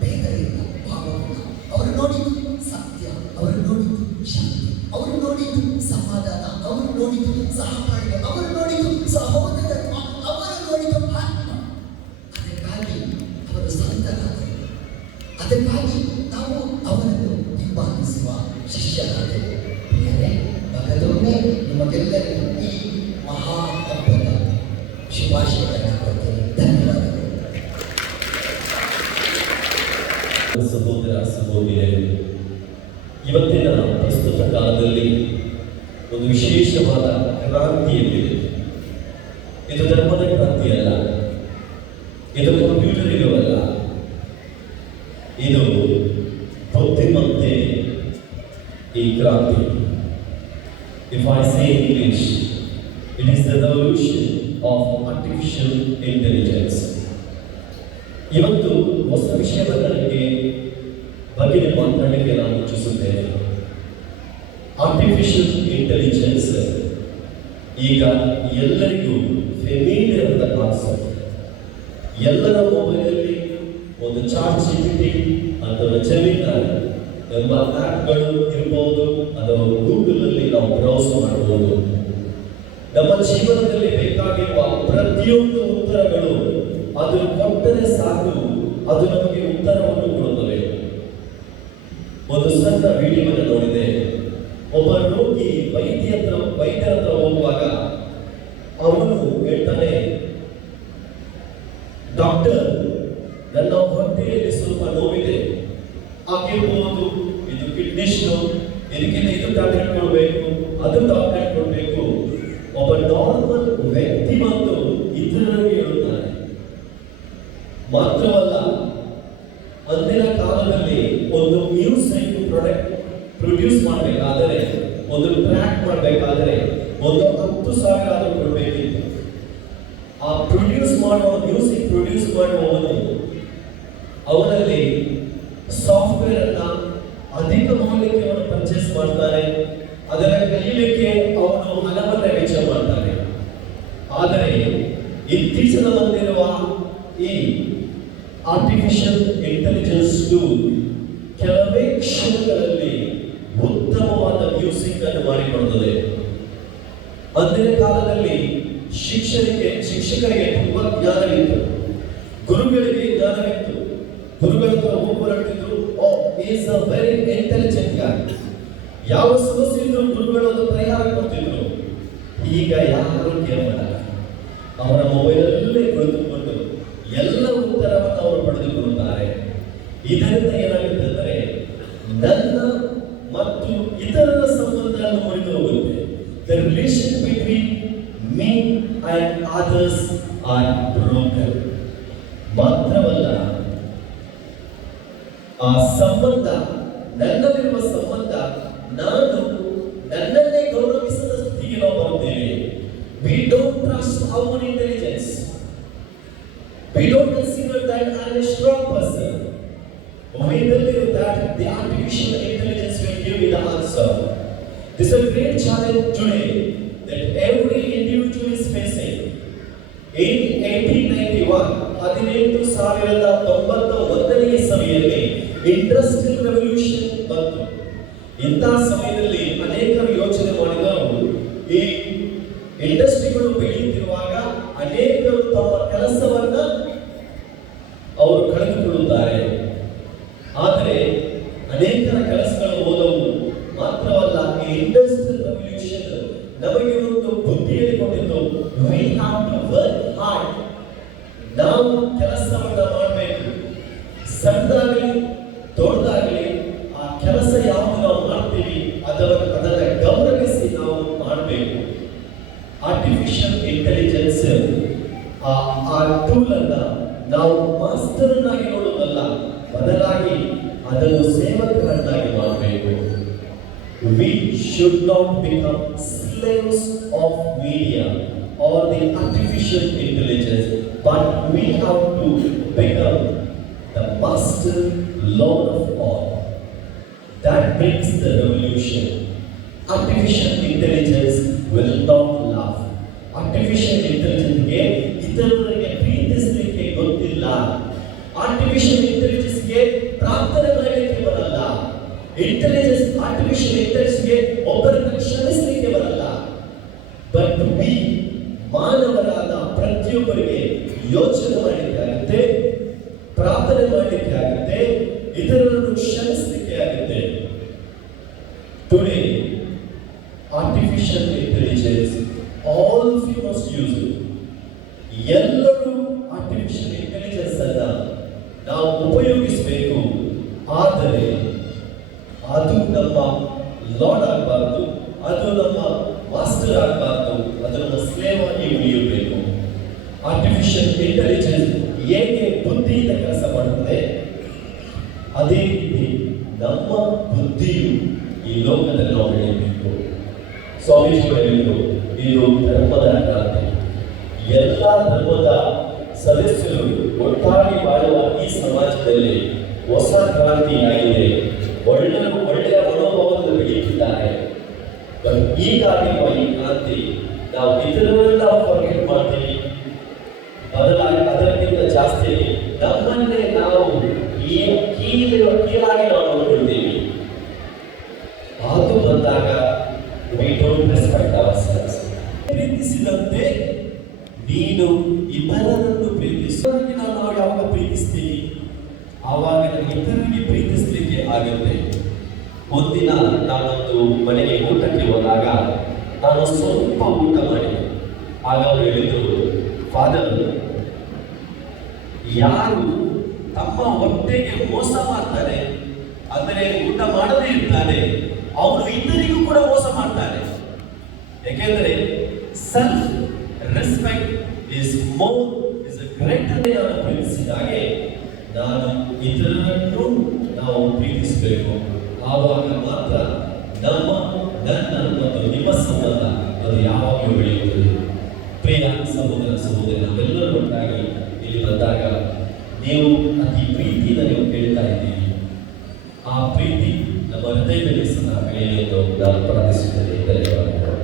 ಭೇದ ಇಲ್ಲ, ಭಾವ ಇಲ್ಲ. ಅವರು ನೋಡಿದ್ದು ಸತ್ಯ, ಅವರು ನೋಡಿದ್ದು ಶಾಂತಿ, ಅವರು ನೋಡಿದ್ದು ಸಮಾಧಾನ, ಅವರು ನೋಡಿದ್ದು ಸಹಬಾಳ್ವೆ, ಅವರು ನೋಡಿದ್ದು ಸಹೋದರತ್ವ, ಅವರು ನೋಡಿದ್ದು ಆತ್ಮ. ಅದಕ್ಕಾಗಿ ಅವರು ಸಂತರಾದರು, ಅದಕ್ಕಾಗಿ ನಾವು ಅವರನ್ನು ಹಿಂಬಾಲಿಸುವ ಶಿಷ್ಯರಾದೆವು. ಪ್ರಿಯರೇ, ಮಗದೊಮ್ಮೆ ನಿಮಗೆಲ್ಲರಿಗೂ ಈ ಮಹಾ ಹಬ್ಬದ ಶುಭಾಶಯಗಳನ್ನು ಕೊಡ್ತೇನೆ. ಧನ್ಯವಾದಗಳು. ಸಹೋದರ ಸಹೋದರಿಯರು, ಇವತ್ತಿನ ಪ್ರಸ್ತುತ ಕಾಲದಲ್ಲಿ ಒಂದು ವಿಶೇಷವಾದ ಕ್ರಾಂತಿ ಎಲ್ಲಿದೆ. ಇದು ಧರ್ಮದ ಕ್ರಾಂತಿ ಅಲ್ಲ, ಇದು ಕಂಪ್ಯೂಟರ್ ಯುಗವಲ್ಲ, ಇದು ಬುದ್ಧಿಮತ್ತೆ ಈ ಕ್ರಾಂತಿ. If I say in English, it is the revolution of artificial intelligence. ಇವತ್ತು ಹೊಸ ವಿಷಯಗಳಿಗೆ ಬಗ್ಗೆ ಮಾತನಾಡಲಿಕ್ಕೆ ನಾನು ಇಚ್ಛಿಸುತ್ತೇನೆ. ಆರ್ಟಿಫಿಷಿಯಲ್ ಇಂಟೆಲಿಜೆನ್ಸ್ ಈಗ ಎಲ್ಲರಿಗೂ ಫೆಮಿಲಿಯರ್ ಅಂತ ಕಾನ್ಸೆಪ್ಟ್. ಎಲ್ಲರ ಮೊಬೈಲಲ್ಲಿ ಒಂದು ಚಾಟ್ ಜಿಪಿಟಿ ಅಥವಾ ಜೆಮಿನಿ ಎಂಬ ಆ್ಯಪ್ಗಳು ಇರಬಹುದು, ಅಥವಾ ಗೂಗಲಲ್ಲಿ ನಾವು ಬ್ರೌಸ್ ಮಾಡಬಹುದು. ನಮ್ಮ ಜೀವನದಲ್ಲಿ ಬೇಕಾಗಿರುವ ಪ್ರತಿಯೊಂದು ಉತ್ತರಗಳು ಅದು ಕೊಟ್ಟರೆ ಸಾಕು, ಅದು ನಮಗೆ ಉತ್ತರವನ್ನು ಕೊಡುತ್ತದೆ. ಒಂದು ಸಣ್ಣ ವಿಡಿಯೋವನ್ನು ನೋಡಿದೆ. ಒಬ್ಬ ರೋಗಿ ವೈದ್ಯರ ಹತ್ರ ಹೋಗುವಾಗ ಅವನು ಹೇಳ್ತಾನೆ, ಡಾಕ್ಟರ್, ನನ್ನ ಹೊಟ್ಟೆಯಲ್ಲಿ ಸ್ವಲ್ಪ ನೋವಿದೆ, ಆಗಿರ್ಬೋದು, ಇದು ಕಿಡ್ನಿ ಸ್ಟೋನ್, ಇದಕ್ಕಿಂತ ಇದು ಟ್ಯಾಬ್ಲೆಟ್ ಕೊಡಬೇಕು, ಅದು ಟ್ಯಾಬ್ಲೆಟ್ ಕೊಡಬೇಕು. ಒಬ್ಬ ನಾರ್ಮಲ್ ವ್ಯಕ್ತಿ ಬಂದು ಇದರಲ್ಲಿ ಹೇಳುತ್ತಾನೆ. ಮಾತ್ರವಲ್ಲ, ಅಂದಿನ ಕಾಲದಲ್ಲಿ ಒಂದು ಮ್ಯೂಸಿಕ್ ಪ್ರಾಡಕ್ಟ್ ಪ್ರೊಡ್ಯೂಸ್ ಮಾಡಬೇಕಾದರೆ, ಒಂದು ಟ್ರ್ಯಾಕ್ ಮಾಡಬೇಕಾದರೆ ಒಂದು 10,000 ಆದರೂ ಕೊಡಬೇಕಿತ್ತು. ಆ ಮ್ಯೂಸಿಕ್ ಪ್ರೊಡ್ಯೂಸ್ ಮಾಡುವವನು ಅವನಲ್ಲಿ ಸಾಫ್ಟ್ವೇರ್ ಅನ್ನ ಅಧಿಕ ಮೌಲ್ಯಕ್ಕೆ ಅವನು ಪರ್ಚೇಸ್ ಮಾಡ್ತಾನೆ, ಅದರ ಕಲಿಯಲಿಕ್ಕೆ ಅವನು ಹಣವನ್ನ ವೆಚ್ಚ ಮಾಡ್ತಾನೆ. ಆದರೆ ಇತ್ತೀಚಿನ ಬಂದಿರುವ ಈ ಆರ್ಟಿಫಿಷಿಯಲ್ ಇಂಟೆಲಿಜೆನ್ಸ್ ಟೂಲ್ ಕೆಲವೇ ಕ್ಷಣಗಳಲ್ಲಿ ಉತ್ತಮವಾದ ಮ್ಯೂಸಿಕ್ ಅನ್ನು ಮಾಡಿಕೊಡುತ್ತದೆ. ಅಂದಿನ ಕಾಲದಲ್ಲಿ ಶಿಕ್ಷಕರಿಗೆ ತುಂಬಾ ಜ್ಞಾನವಿತ್ತು, ಗುರುಗಳಿಗೆ ಜ್ಞಾನವಿತ್ತು. ಗುರುಗಳ ಹತ್ರ ಹೋಗುವರಟ್ಟಿದ್ರು, ಓ ಈಸ್ ಅ ವೆರಿ ಇಂಟೆಲಿಜೆಂಟ್ ಗಾಯ್. ಯಾವ ಸಮಸ್ಯೆ ಇದ್ರು ಗುರುಗಳು ಒಂದು ಪರಿಹಾರ ಕೊಡ್ತಿದ್ರು. ಈಗ ಯಾರು ಕೇಳಲ್ಲ, ಅವರ ಮೊಬೈಲಲ್ಲೇ ಕುಳಿತುಕೊಂಡು ಎಲ್ಲ ಉತ್ತರವನ್ನು ಅವರು ಪಡೆದುಕೊಳ್ಳುತ್ತಾರೆ. ಇದರಿಂದ ಏನಾಗುತ್ತೆ ಅಂದರೆ ನನ್ನ ಮತ್ತು ಇತರರ ಸಂಬಂಧ ಮುರಿದು ಹೋಗುತ್ತೆ. The relation between me and others are broken. ಮಾತ್ರವಲ್ಲ, ಆ ಸಂಬಂಧ, ನನ್ನಲ್ಲಿರುವ ಸಂಬಂಧ, ನಾನು ನನ್ನನ್ನೇ ಗೌರವಿಸದ ಸ್ಥಿತಿಗೆ ನಾವು ಬರುತ್ತೇವೆ. We don't trust our intelligence. We don't consider that I am a strong person. We believe that the artificial intelligence will give me the answer. This is a great challenge today that every individual is facing. In 1891, 1891ನೇ ಇಸವಿಯಲ್ಲಿ industrial revolution ಬಂತು. ಇಂತಹ ಸಮಯದಲ್ಲಿ ಅನೇಕರು ಯೋಚನೆ ಮಾಡಿದರು, ಈ ಇಂಡಸ್ಟ್ರಿಗಳು ಬೆಳೆಯುತ್ತಿರುವಾಗ ಅನೇಕರು ತಮ್ಮ ಕೆಲಸವನ್ನ ಅವರು ಕಳೆದುಕೊಳ್ಳುತ್ತಾರೆ. ಆದರೆ ಅನೇಕರ ಕೆಲಸಗಳು ಹೋದವು. ಮಾತ್ರವಲ್ಲ, ಈ ಇಂಡಸ್ಟ್ರಿಯಲ್ ರೆವಲ್ಯೂಷನ್ ನಮಗೆ ಒಂದು ಬುದ್ಧಿಯಲ್ಲಿ ಕೊಟ್ಟಿದ್ದು, we have to work hard. ನಾವು ಕೆಲಸವನ್ನ ಮಾಡಬೇಕು. ಸಣ್ಣದಾಗಲಿ ದೊಡ್ಡದಾಗಲಿ ಆ ಕೆಲಸ ಯಾವುದು ನಾವು ಮಾಡ್ತೀವಿ ಅದನ್ನ ಗೌರವಿಸಿ ನಾವು ಮಾಡಬೇಕು. ಆರ್ಟಿಫಿಷಿಯಲ್ ಇಂಟೆಲಿಜೆನ್ಸ್ ಆ ಟೂಲ್ ಅನ್ನ ನಾವು ಮಾಸ್ಟರ್ ಅನ್ನಾಗಿ ನೋಡುವುದಲ್ಲ, ಬದಲಾಗಿ ಅದನ್ನು ಸೇವಕರನ್ನಾಗಿ ಮಾಡಬೇಕು. We should not become slaves of media or the artificial intelligence, but we have to become the master lord of all. That brings the revolution. Artificial intelligence will not laugh. Artificial intelligence ಗೆ ಇತರರಿಗೆ ಪ್ರೀತಿಸಲಿಕ್ಕೆ ಗೊತ್ತಿಲ್ಲ. Artificial intelligence ಗೆ ಪ್ರಾರ್ಥನೆ ಮಾಡಲಿಕ್ಕೆ ಬರಲ್ಲ. Artificial intelligence ಗೆ ಒಬ್ಬರನ್ನು ಕ್ಷಮಿಸಲಿಕ್ಕೆ ಬರಲ್ಲ. ಬಟ್ ವಿ ಮಾನವರಾದ ಪ್ರತಿಯೊಬ್ಬರಿಗೆ ಯೋಚನೆ ಮಾಡಲಿಕ್ಕೆ ಆಗುತ್ತೆ, ಪ್ರಾರ್ಥನೆ ಮಾಡಲಿಕ್ಕೆ ಆಗುತ್ತೆ, ಇತರರನ್ನು ಕ್ಷಮಿಸಲಿಕ್ಕೆ ಆಗುತ್ತೆ. Today artificial intelligence all of you must use it. ಎಲ್ಲರೂ ಆರ್ಟಿಫಿಷಿಯಲ್ ಇಂಟೆಲಿಜೆನ್ಸ್ ಅನ್ನ ನಾವು ಉಪಯೋಗಿಸಬೇಕು. ಆದರೆ ಅದು ನಮ್ಮ ಲಾರ್ಡ್ ಆಗಬಾರ್ದು, ಅದು ನಮ್ಮ ಮಾಸ್ಟರ್ ಆಗಬಾರ್ದು, ಅದು ನಮ್ಮ ಸ್ಲೇವ್ ಆಗಿ ಉಳಿಯಬೇಕು. ಆರ್ಟಿಫಿಷಿಯಲ್ ಇಂಟೆಲಿಜೆನ್ಸ್ ಹೇಗೆ ಬುದ್ಧಿಯಿಂದ ಕೆಲಸ ಮಾಡುತ್ತದೆ, ಅದೇ ರೀತಿ ನಮ್ಮ ಬುದ್ಧಿಯು ಈ ಲೋಕದಲ್ಲಿ ನಾವು ಬೆಳೆಯಬೇಕು. ಸ್ವಾಮೀಜಿಗಳು ಹೇಳಿದರು, ಇದು ಧರ್ಮದ ಕ್ರಾಂತಿ. ಎಲ್ಲ ಧರ್ಮದ ಸದಸ್ಯರು ಒಟ್ಟಾಗಿ ಬಾಳುವ ಈ ಸಮಾಜದಲ್ಲಿ ಹೊಸ ಕ್ರಾಂತಿ ಆಗಿದೆ. ಒಳ್ಳೆಯ ಮನೋಭಾವವನ್ನು ಬೆಳೆಯುತ್ತಿದ್ದಾರೆ. ಈಗಾಗಿರುವ ಈ ಕ್ರಾಂತಿ ನಾವು ಇತರರೆಲ್ಲ ಫಾರ್ಗೆಟ್ ಮಾಡ್ತೀವಿ, ಬದಲಾಗಿ ಅದಕ್ಕಿಂತ ಜಾಸ್ತಿ ನಮ್ಮನ್ನೇ ನಾವು ಕೀಳಾಗಿ ನಾವು ನೋಡ್ಕೊಳ್ತೀವಿ. ಅದು ಬಂದಾಗ we don't respect ourselves. ಪ್ರೀತಿಸಿದಂತೆ ನೀನು ಇತರರನ್ನು ಪ್ರೀತಿಸಿ. ನಾವು ಯಾವಾಗ ಪ್ರೀತಿಸ್ತೀವಿ ಆವಾಗ ಇತರರಿಗೆ ಪ್ರೀತಿಸಲಿಕ್ಕೆ ಆಗುತ್ತೆ. ಒಂದಿನ ನಾನೊಂದು ಮನೆಗೆ ಊಟಕ್ಕೆ ಹೋದಾಗ ನಾನು ಸ್ವಲ್ಪ ಊಟ ಮಾಡಿದೆ. ಆಗ ಅವರು ಹೇಳಿದರು, ಫಾದರ್, ಯಾರು ತಮ್ಮ ಹೊಟ್ಟೆಗೆ ಮೋಸ ಮಾಡ್ತಾರೆ, ಅಂದರೆ ಊಟ ಮಾಡದೇ ಇರ್ತಾರೆ, ಅವರು ಇತರಿಗೂ ಕೂಡ ಮೋಸ ಮಾಡ್ತಾರೆ. ಯಾಕೆಂದ್ರೆ ಸೆಲ್ಫ್ ರೆಸ್ಪೆಕ್ಟ್ ಇಸ್ ಗ್ರೇಟರ್. ನಾನು ಪ್ರೀತಿಸಿದಾಗೆ ನಾನು ಇತರರನ್ನು ನಾವು ಪ್ರೀತಿಸಬೇಕು. ಆವಾಗ ಮಾತ್ರ ನನ್ನ ಮತ್ತು ನಿಮ್ಮ ಸಂಬಂಧ ಅದು ಯಾವಾಗಲೂ ಬೆಳೆಯುತ್ತದೆ. ಪ್ರಿಯ ಸಹೋದರ ಸಹೋದರಿ, ನಾವೆಲ್ಲರೂ ಒಟ್ಟಾಗಿ ಇಲ್ಲಿ ಬಂದಾಗ ನೀವು ಅತಿ ಪ್ರೀತಿಯಿಂದ ನೀವು ಕೇಳ್ತಾ ಇದ್ದೀವಿ. ಆ ಪ್ರೀತಿ ನಮ್ಮ ಹೃದಯದಲ್ಲಿ ಸಹ ಬೆಳೆಯಲಿ ಎಂದು ನಾನು ಪ್ರಾರ್ಥಿಸುತ್ತೇನೆ. ಧನ್ಯವಾದಗಳು.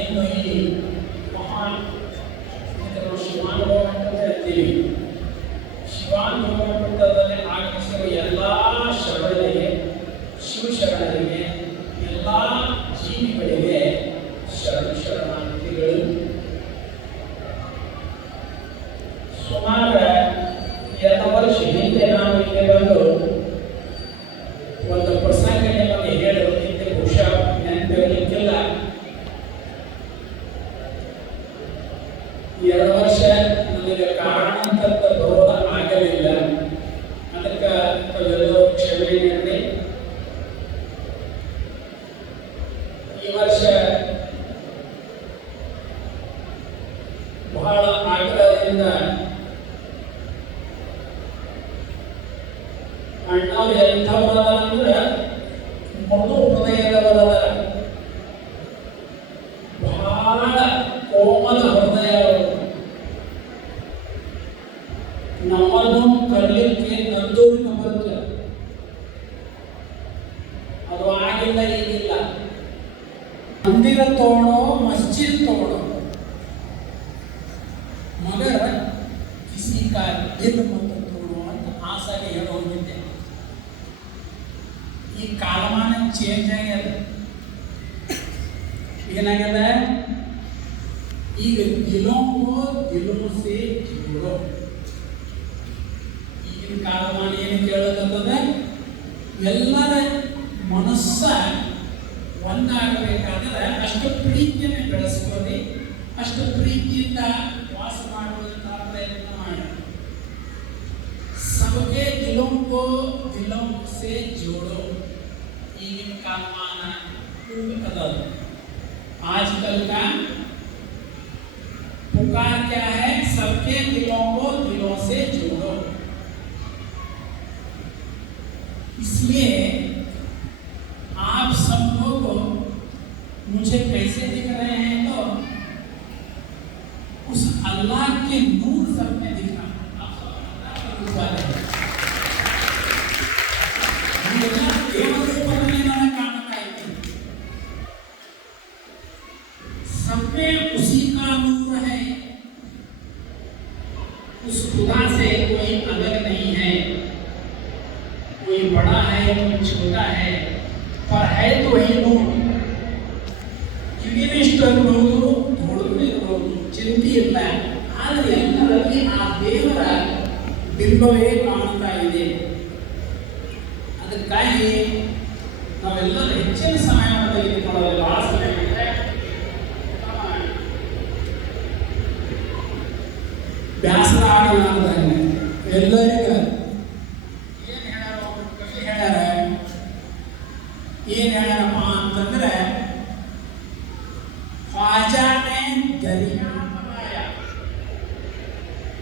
ಏನು ಈ ಮಹಾನ್ ನಾವು ಶಿವಾನುಭವ ಅಂತ ಹೇಳ್ತೀವಿ. ಶಿವಾನುಭವ ಮಟ್ಟದಲ್ಲಿ ಆಗಮಿಸಿರುವ ಎಲ್ಲ ಶರಣರಿಗೆ, ಶಿವಶರಣರಿಗೆ, ಎಲ್ಲ ಜೀವಿಗಳಿಗೆ ಶರಣಾರ್ಥಿಗಳು. ಸುಮಾರು 2 ವರ್ಷ ಹಿಂದೆ ನಾವು ಇಲ್ಲಿ ಬಂದು ಒಂದು ಪ್ರಸಂಗ ನಿಮಗೆ ಹೇಳೋದಕ್ಕೆ ಬಹುಶಃ ನೆನಪಿರಲಿಕ್ಕಿಲ್ಲ. 2 ವರ್ಷ ನನಗೆ ಕಾರಣಾಂತರ ಬರೋದ ಆಗಲಿಲ್ಲ. ಅದಕ್ಕೆ ತಾವೆಲ್ಲರೂ ಕ್ಷಮೆ ನೀಡಿ. ಈ ವರ್ಷ ಬಹಳ ಆಗ್ರಹದಿಂದ ಅಣ್ಣವ್ರು ಎಂಥವರ ಅಂದ್ರೆ ಮೃದು ಹೃದಯದವರ, ಬಹಳ ಕೋಮಲ ಹೃದಯ. ನಮ್ಮನ್ನು ಕರಲಿಕ್ಕೆ ನಂದೂರಿನ ಬಂದ ಅದು ಆಗಿಲ್ಲ, ಈಗಿಲ್ಲ. ಮಂದಿರ ತೋಡೋ ಮಸ್ಜಿದ್ तोड़ो मगर किसी का दिल मत तोड़ो ಅಂತ ಆಸಾಗಿ ಹೇಳೋದಿದ್ದೆ. ಈ ಕಾಲಮಾನ ಚೇಂಜ್ ಆಗ್ಯದ. ಏನಾಗ್ಯದ? ಈಗ ದಿಲೋ ಸೇ ಜೋಡೋ. ಈಗಿನ ಕಾಲಮಾನ ಏನು ಕೇಳೋದಂತಂದ ಎಲ್ಲರ ಮನಸ್ಸ ಒಂದಾಗಬೇಕಾದ್ರೆ ಅಷ್ಟು ಪ್ರೀತಿಯನ್ನು ಬೆಳೆಸ್ಕೊಳ್ಳಿ, ಅಷ್ಟು ಪ್ರೀತಿಯಿಂದ ವಾಸ ಮಾಡುವಂಥ ಪ್ರಯತ್ನ ಮಾಡಿ. सबके दिलों को दिलों से जोड़ो. ಈಗಿನ ಕಾಲಮಾನ अदब आजकल का पुकार क्या है? सबके दिलों को दिलों से जोड़ो. इसलिए आप सब लोग मुझे कैसे दिख रहे हैं? तो उस अल्लाह के नूर सब में दिख रहा है. सब में उसी का नूर है. उस खुदा से कोई अलग नहीं है. कोई बड़ा है, कोई छोटा है, पर है तो वही नूर. ಕಿವಿನಿಷ್ಟಬಹುದು ಹೊಡೆದಿರಬಹುದು, ಚಿಂತೆ ಇಲ್ಲ. ಆದರೆ ಎಲ್ಲರಲ್ಲಿ ಆ ದೇವರ ಬಿಂಬವೇ ಕಾಣ್ತಾ ಇದೆ. ಅದಕ್ಕಾಗಿ ನಾವೆಲ್ಲರೂ ಹೆಚ್ಚಿನ ಸಮಯವನ್ನು ತೆಗೆದುಕೊಳ್ಳೋದು. ಆ ಸಮಯ ಬ್ಯಾಸರ ಆಗಲಾರ್ದಂಗೆ ಎಲ್ಲರಿಗೂ ಏನು ಹೇಳ್ಯಾರ, ಕವಿ ಹೇಳ್ಯಾರ. ಏನು ಹೇಳ್ಯಾರಪ್ಪ ಅಂತಂದ್ರೆ, ख्वाजा ने दरिया बनाया,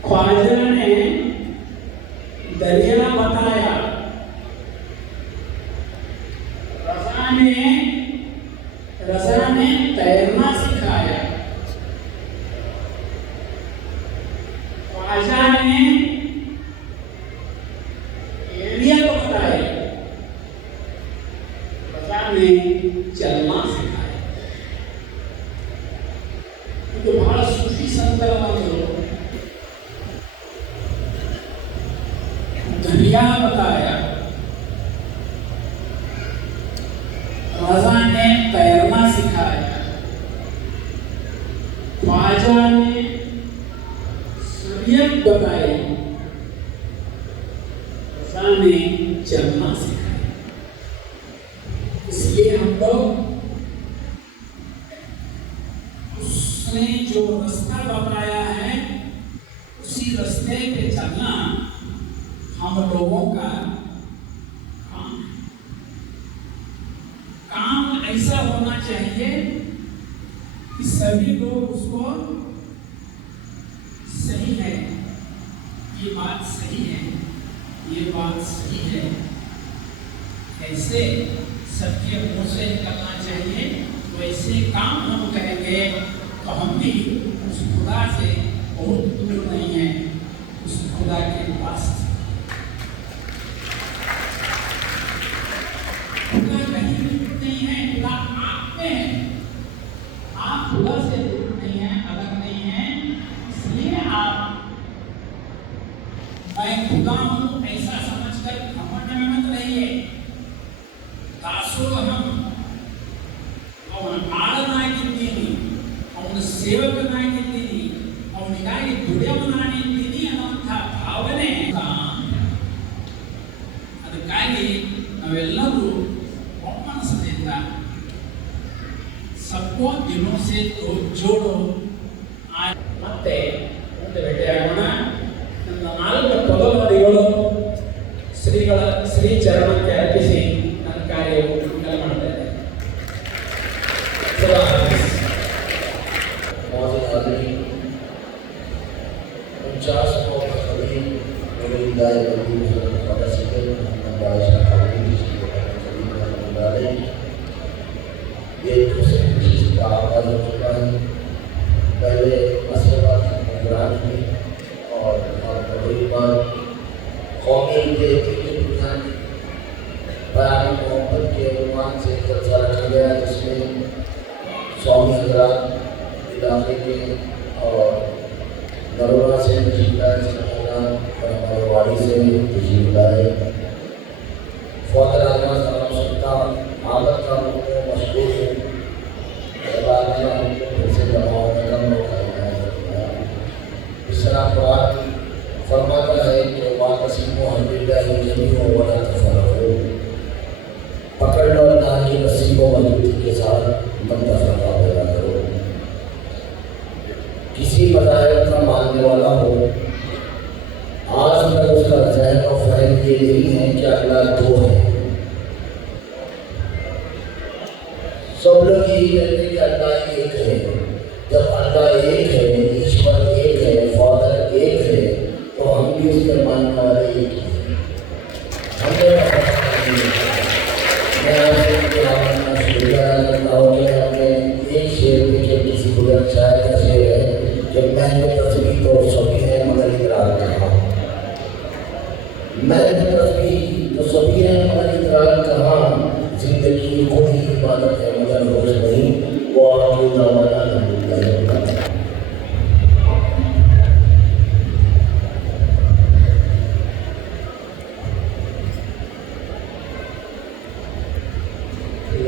ख्वाजा ने दरिया बताया, रज़ा ने तैरना सिखाया, ख्वाजा ने एरिया को बताया, रज़ा ने चलना सिखाया. ಇದು ಬಹಳ ಸೂಫಿ ಸಂತರ ಬಂದರು. दरिया बताया, रज़ा ने तैरना सिखाया, ख्वाजा ने शरीयत बताई, रज़ा ने चलना सिखाया. इसलिए हम लोग उसने जो रास्ता बताया है उसी रास्ते पे चलना हम लोगों का काम है. काम ऐसा होना चाहिए कि सभी लोग उसको सही है, ये बात सही है, ये बात सही है, ऐसे सबके मुंह से करना चाहिए. वैसे काम हम करेंगे तो हम भी उस खुदा से बहुत दूर नहीं है, उस खुदा के पास. खुदा कहीं नहीं है, खुदा आप में है. ಸೇವಕನಾಗಿದ್ದೀನಿ, ಅವನಿಗಾಗಿ ದುಡಿಯವನಾಗಿದ್ದೀನಿ ಅನ್ನುವಂಥ ಭಾವನೆ. ಅದಕ್ಕಾಗಿ ನಾವೆಲ್ಲರೂ ಒಮ್ಮನಸ್ಸಿನಿಂದ ಸಬ್ಕೋ ದಿನೋ ಸೆ ಜೋಡೋ. ಮತ್ತೆ ಮುಂದೆ ಭೇಟಿಯಾಗೋಣ. ನನ್ನ 4 ಪದವಾದಿಗಳು ಶ್ರೀಗಳ ಶ್ರೀಚರಣಕ್ಕೆ ಅರ್ಪಿಸಿ ನನ್ನ ಕಾರ್ಯವು ಮಂಗಲ ಮಾಡ್ತಾ ಇದ್ದೇನೆ. ये दूसरी चीज का आगाज हो चुका है। पहले मसलवाद की निगरानी में और बड़ी बार कौमी बयान मोहब्बत के अनुमान से चर्चा रखा गया, जिसमें स्वामी हजरात इलाके के और नरोड़ा से तशीला हमारे वाड़ी से तशीला है। फादर आजमा सलाम सुनता आदत का मशहूर है। इस तरह कुरान फरमाता है कि पकड़ लो अल्लाह की नसीबों मजबूती के साथ मंतफा पैदा करो। किसी मज़ाहिर का मानने वाला हो, आज तक उसका ज़हन और फहम ये नहीं है कि अल्लाह 2 है। सब लोग यही कहते हैं कि अल्लाह 1 है। जब अल्लाह 1 है, ईश्वर 1 है, फादर 1 है, तो हम भी उसके मानने वाले 1 हैं। मैं आपसे शुरू करता हूँ कि हमने एक शेर में जो किसी बुजुर्ग शायर का शेर है कि मैंने तस्वीर तो सभी है मगर इकरार कहा। मैंने तस्वीर तो सभी है मगर इकरार कहा। जिंदगी की कोई इबादत है मगर रोज नहीं, वो आपकी दावत है।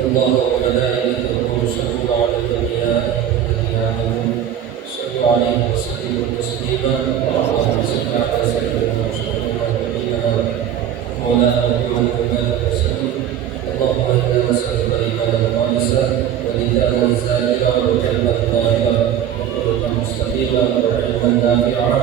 الله وملائكته يصلون على النبي يا ايها الذين امنوا صلوا عليه وسلموا تسليما. اللهم صل على سيدنا محمد نبينا مولانا محمد وسلم. اللهم انا نسالك ايمانا خالصا ولسانا ذاكرا وقلبا طاهرا وقلبا مستقيما وعلما نافعا